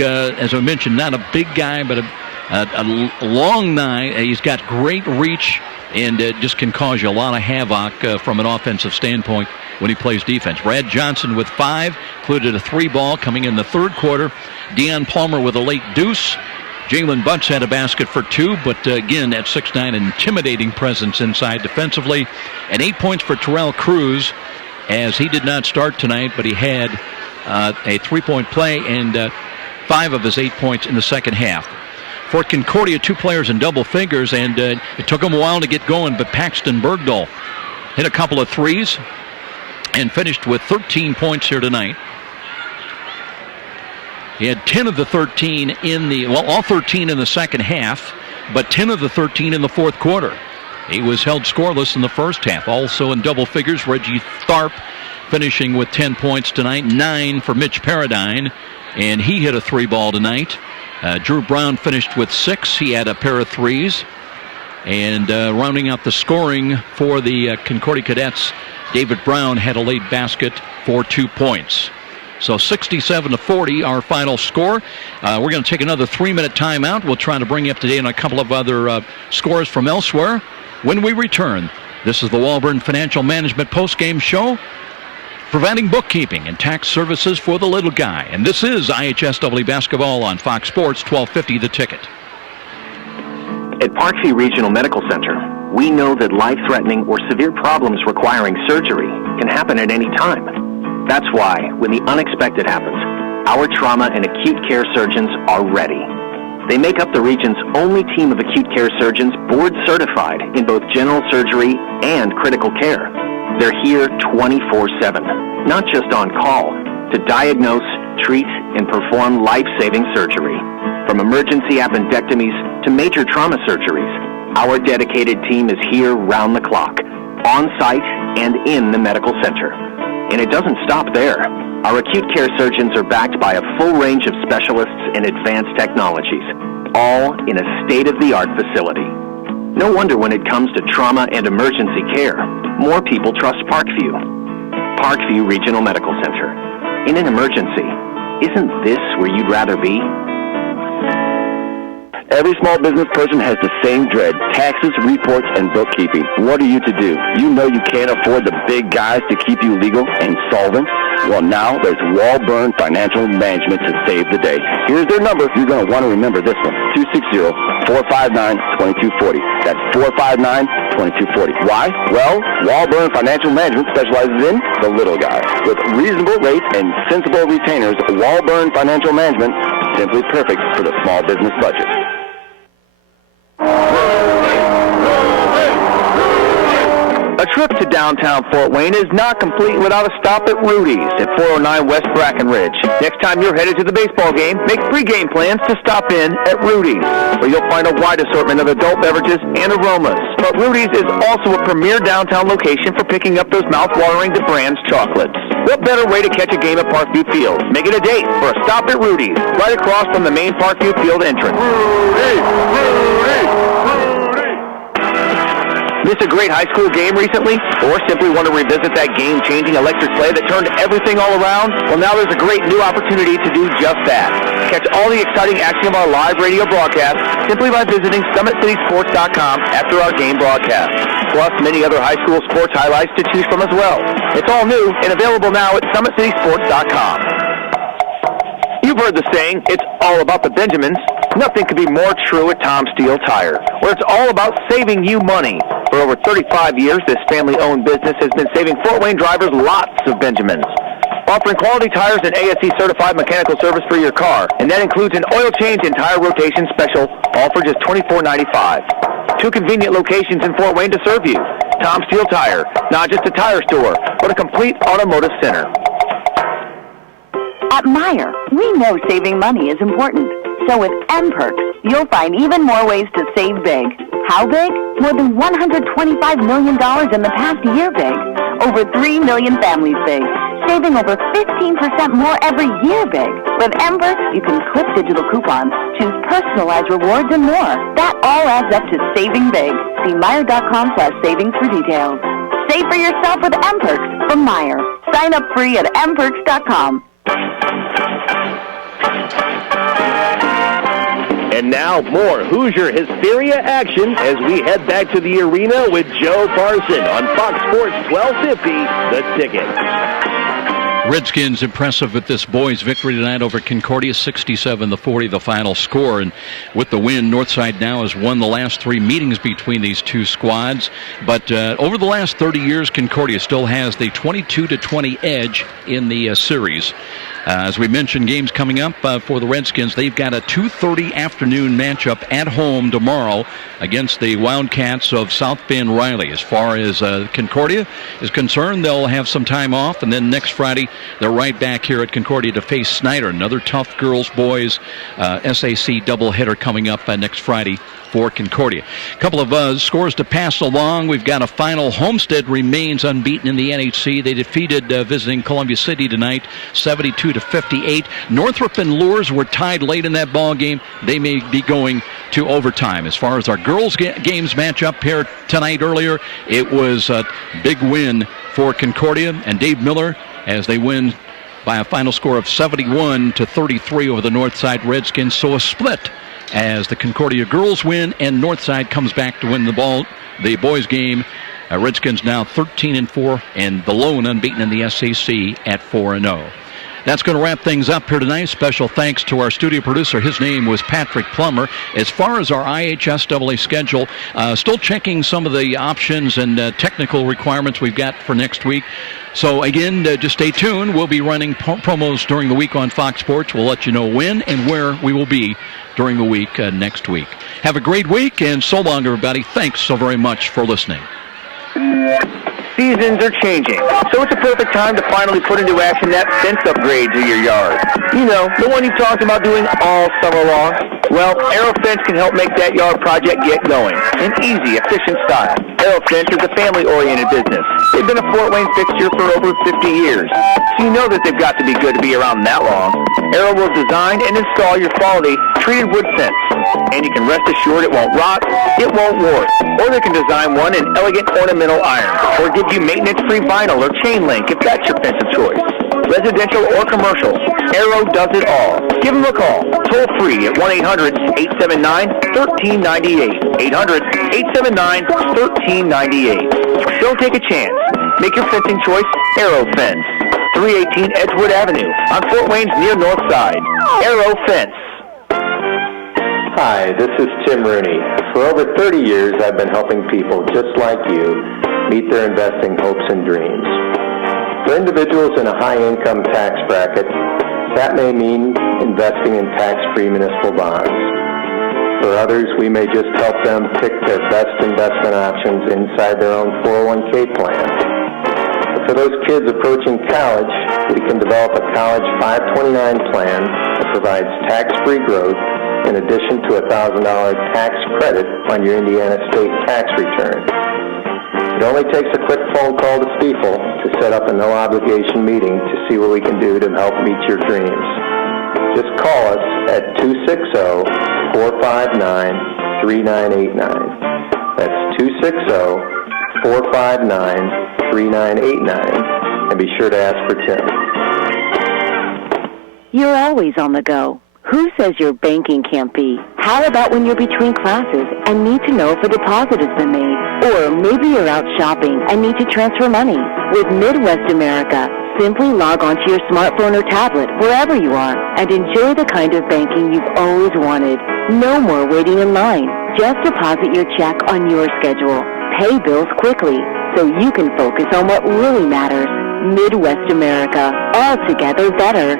as I mentioned, not a big guy, but a long 9. He's got great reach and just can cause you a lot of havoc from an offensive standpoint when he plays defense. Brad Johnson with 5, included a 3 ball coming in the third quarter. Deion Palmer with a late deuce. Jalen Butts had a basket for 2, but again, at 6'9", intimidating presence inside defensively. And 8 points for Terrell Cruz, as he did not start tonight, but he had a 3-point play and 5 of his 8 points in the second half. For Concordia, 2 players in double figures, and it took them a while to get going, but Paxton Bergdahl hit a couple of threes and finished with 13 points here tonight. He had 10 of the 13 all 13 in the second half, but 10 of the 13 in the fourth quarter. He was held scoreless in the first half. Also in double figures, Reggie Tharp finishing with 10 points tonight, 9 for Mitch Paradine, and he hit a 3-ball tonight. Drew Brown finished with 6. He had a pair of threes. And rounding out the scoring for the Concordia Cadets, David Brown had a late basket for 2 points. So 67-40, our final score. We're going to take another 3-minute timeout. We'll try to bring you up to date on a couple of other scores from elsewhere. When we return, this is the Walburn Financial Management postgame show, providing bookkeeping and tax services for the little guy. And this is IHSAA basketball on Fox Sports 1250 The Ticket. At Parkview Regional Medical Center, we know that life-threatening or severe problems requiring surgery can happen at any time. That's why, when the unexpected happens, our trauma and acute care surgeons are ready. They make up the region's only team of acute care surgeons board certified in both general surgery and critical care. They're here 24/7, not just on call, to diagnose, treat, and perform life-saving surgery. From emergency appendectomies to major trauma surgeries, our dedicated team is here round the clock, on site and in the medical center. And it doesn't stop there. Our acute care surgeons are backed by a full range of specialists and advanced technologies, all in a state-of-the-art facility. No wonder when it comes to trauma and emergency care, more people trust Parkview. Parkview Regional Medical Center. In an emergency, isn't this where you'd rather be? Every small business person has the same dread: taxes, reports, and bookkeeping. What are you to do? You know you can't afford the big guys to keep you legal and solvent. Well, now there's Walburn Financial Management to save the day. Here's their number. You're going to want to remember this one: 260-459-2240. That's 459-2240. Why? Well, Walburn Financial Management specializes in the little guy. With reasonable rates and sensible retainers, Walburn Financial Management, simply perfect for the small business budget. A trip to downtown Fort Wayne is not complete without a stop at Rudy's at 409 West Brackenridge. Next time you're headed to the baseball game, make pre-game plans to stop in at Rudy's, where you'll find a wide assortment of adult beverages and aromas. But Rudy's is also a premier downtown location for picking up those mouth-watering DeBrand's chocolates. What better way to catch a game at Parkview Field? Make it a date for a stop at Rudy's, right across from the main Parkview Field entrance. Miss a great high school game recently? Or simply want to revisit that game-changing electric play that turned everything all around? Well, now there's a great new opportunity to do just that. Catch all the exciting action of our live radio broadcast simply by visiting SummitCitySports.com after our game broadcast. Plus, many other high school sports highlights to choose from as well. It's all new and available now at SummitCitySports.com. You've heard the saying, it's all about the Benjamins. Nothing could be more true at Tom Steele Tire, where it's all about saving you money. For over 35 years, this family-owned business has been saving Fort Wayne drivers lots of Benjamins. Offering quality tires and ASE-certified mechanical service for your car, and that includes an oil change and tire rotation special, all for just $24.95. 2 convenient locations in Fort Wayne to serve you. Tom Steele Tire, not just a tire store, but a complete automotive center. At Meijer, we know saving money is important. So with M-Perks, you'll find even more ways to save big. How big? More than $125 million in the past year big. Over 3 million families big. Saving over 15% more every year big. With M-Perks, you can clip digital coupons, choose personalized rewards, and more. That all adds up to saving big. See Meijer.com/savings for details. Save for yourself with M-Perks from Meijer. Sign up free at mperks.com. And now, more Hoosier Hysteria action as we head back to the arena with Joe Parson on Fox Sports 1250, The Ticket. Redskins impressive with this boys' victory tonight over Concordia, 67-40, the final score. And with the win, Northside now has won the last 3 meetings between these two squads. But over the last 30 years, Concordia still has the 22-20 edge in the series. As we mentioned, games coming up for the Redskins. They've got a 2:30 afternoon matchup at home tomorrow against the Wildcats of South Bend Riley. As far as Concordia is concerned, they'll have some time off, and then next Friday they're right back here at Concordia to face Snyder. Another tough girls-boys SAC doubleheader coming up next Friday for Concordia. A couple of scores to pass along. We've got a final. Homestead remains unbeaten in the NHC. They defeated visiting Columbia City tonight, 72-58. Northrop and Lures were tied late in that ball game. They may be going to overtime. As far as our girls' games match up here tonight earlier, it was a big win for Concordia and Dave Miller as they win by a final score of 71-33 over the Northside Redskins. So a split as the Concordia girls win and Northside comes back to win the boys game. Redskins now 13-4 and the lone unbeaten in the SAC at 4-0. That's going to wrap things up here tonight. Special thanks to our studio producer. His name was Patrick Plummer. As far as our IHSAA schedule, still checking some of the options and technical requirements we've got for next week. So, again, just stay tuned. We'll be running promos during the week on Fox Sports. We'll let you know when and where we will be during the week next week. Have a great week, and so long, everybody. Thanks so very much for listening. Seasons are changing, so it's a perfect time to finally put into action that fence upgrade to your yard. You know, the one you've talked about doing all summer long. Well, Aero Fence can help make that yard project get going in easy, efficient style. Aero Fence is a family-oriented business. They've been a Fort Wayne fixture for over 50 years, so you know that they've got to be good to be around that long. Aero will design and install your quality treated wood fence, and you can rest assured it won't rot, it won't warp, or they can design one in elegant ornamental iron, or give you maintenance-free vinyl or chain link if that's your fence of choice. Residential or commercial, Aero does it all. Give them a call, toll free at 1-800-879-1398. 800-879-1398. Don't take a chance. Make your fencing choice Aero Fence. 318 Edgewood Avenue on Fort Wayne's near north side. Aero Fence. Hi, this is Tim Rooney. For over 30 years, I've been helping people just like you meet their investing hopes and dreams. For individuals in a high-income tax bracket, that may mean investing in tax-free municipal bonds. For others, we may just help them pick their best investment options inside their own 401k plan. But for those kids approaching college, we can develop a college 529 plan that provides tax-free growth in addition to a $1,000 tax credit on your Indiana state tax return. It only takes a quick phone call to Stiefel to set up a no-obligation meeting to see what we can do to help meet your dreams. Just call us at 260-459-3989. That's 260-459-3989. And be sure to ask for Tim. You're always on the go. Who says your banking can't be? How about when you're between classes and need to know if a deposit has been made? Or maybe you're out shopping and need to transfer money. With Midwest America, simply log onto your smartphone or tablet wherever you are and enjoy the kind of banking you've always wanted. No more waiting in line. Just deposit your check on your schedule. Pay bills quickly so you can focus on what really matters. Midwest America, altogether better.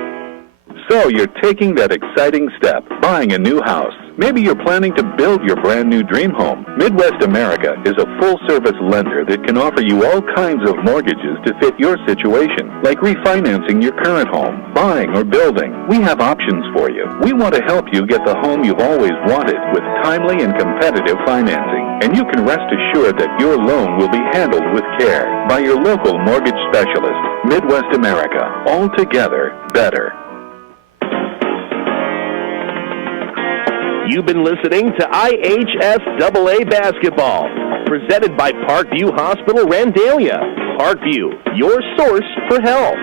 So you're taking that exciting step, buying a new house. Maybe you're planning to build your brand new dream home. Midwest America is a full-service lender that can offer you all kinds of mortgages to fit your situation, like refinancing your current home, buying or building. We have options for you. We want to help you get the home you've always wanted with timely and competitive financing. And you can rest assured that your loan will be handled with care by your local mortgage specialist. Midwest America, altogether better. You've been listening to IHSAA Basketball, presented by Parkview Hospital Randalia. Parkview, your source for health.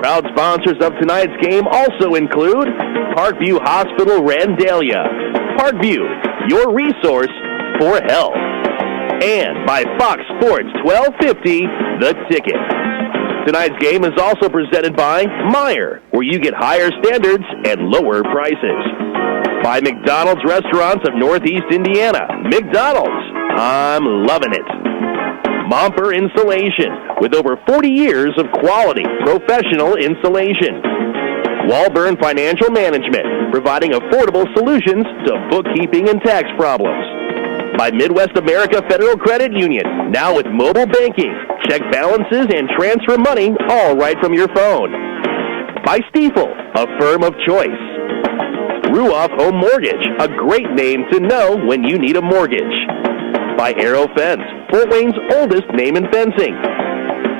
Proud sponsors of tonight's game also include Parkview Hospital Randalia. Parkview, your resource for health. And by Fox Sports 1250, The Ticket. Tonight's game is also presented by Meijer, where you get higher standards and lower prices. By McDonald's Restaurants of Northeast Indiana. McDonald's, I'm loving it. Momper Insulation, with over 40 years of quality, professional insulation. Walburn Financial Management, providing affordable solutions to bookkeeping and tax problems. By Midwest America Federal Credit Union, now with mobile banking. Check balances and transfer money all right from your phone. By Stiefel, a firm of choice. Ruoff Home Mortgage, a great name to know when you need a mortgage. By Aero Fence, Fort Wayne's oldest name in fencing.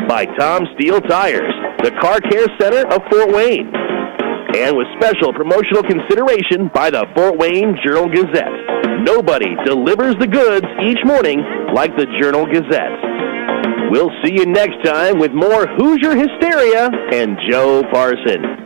By Tom Steel Tires, the car care center of Fort Wayne. And with special promotional consideration by the Fort Wayne Journal-Gazette. Nobody delivers the goods each morning like the Journal-Gazette. We'll see you next time with more Hoosier Hysteria and Joe Parson.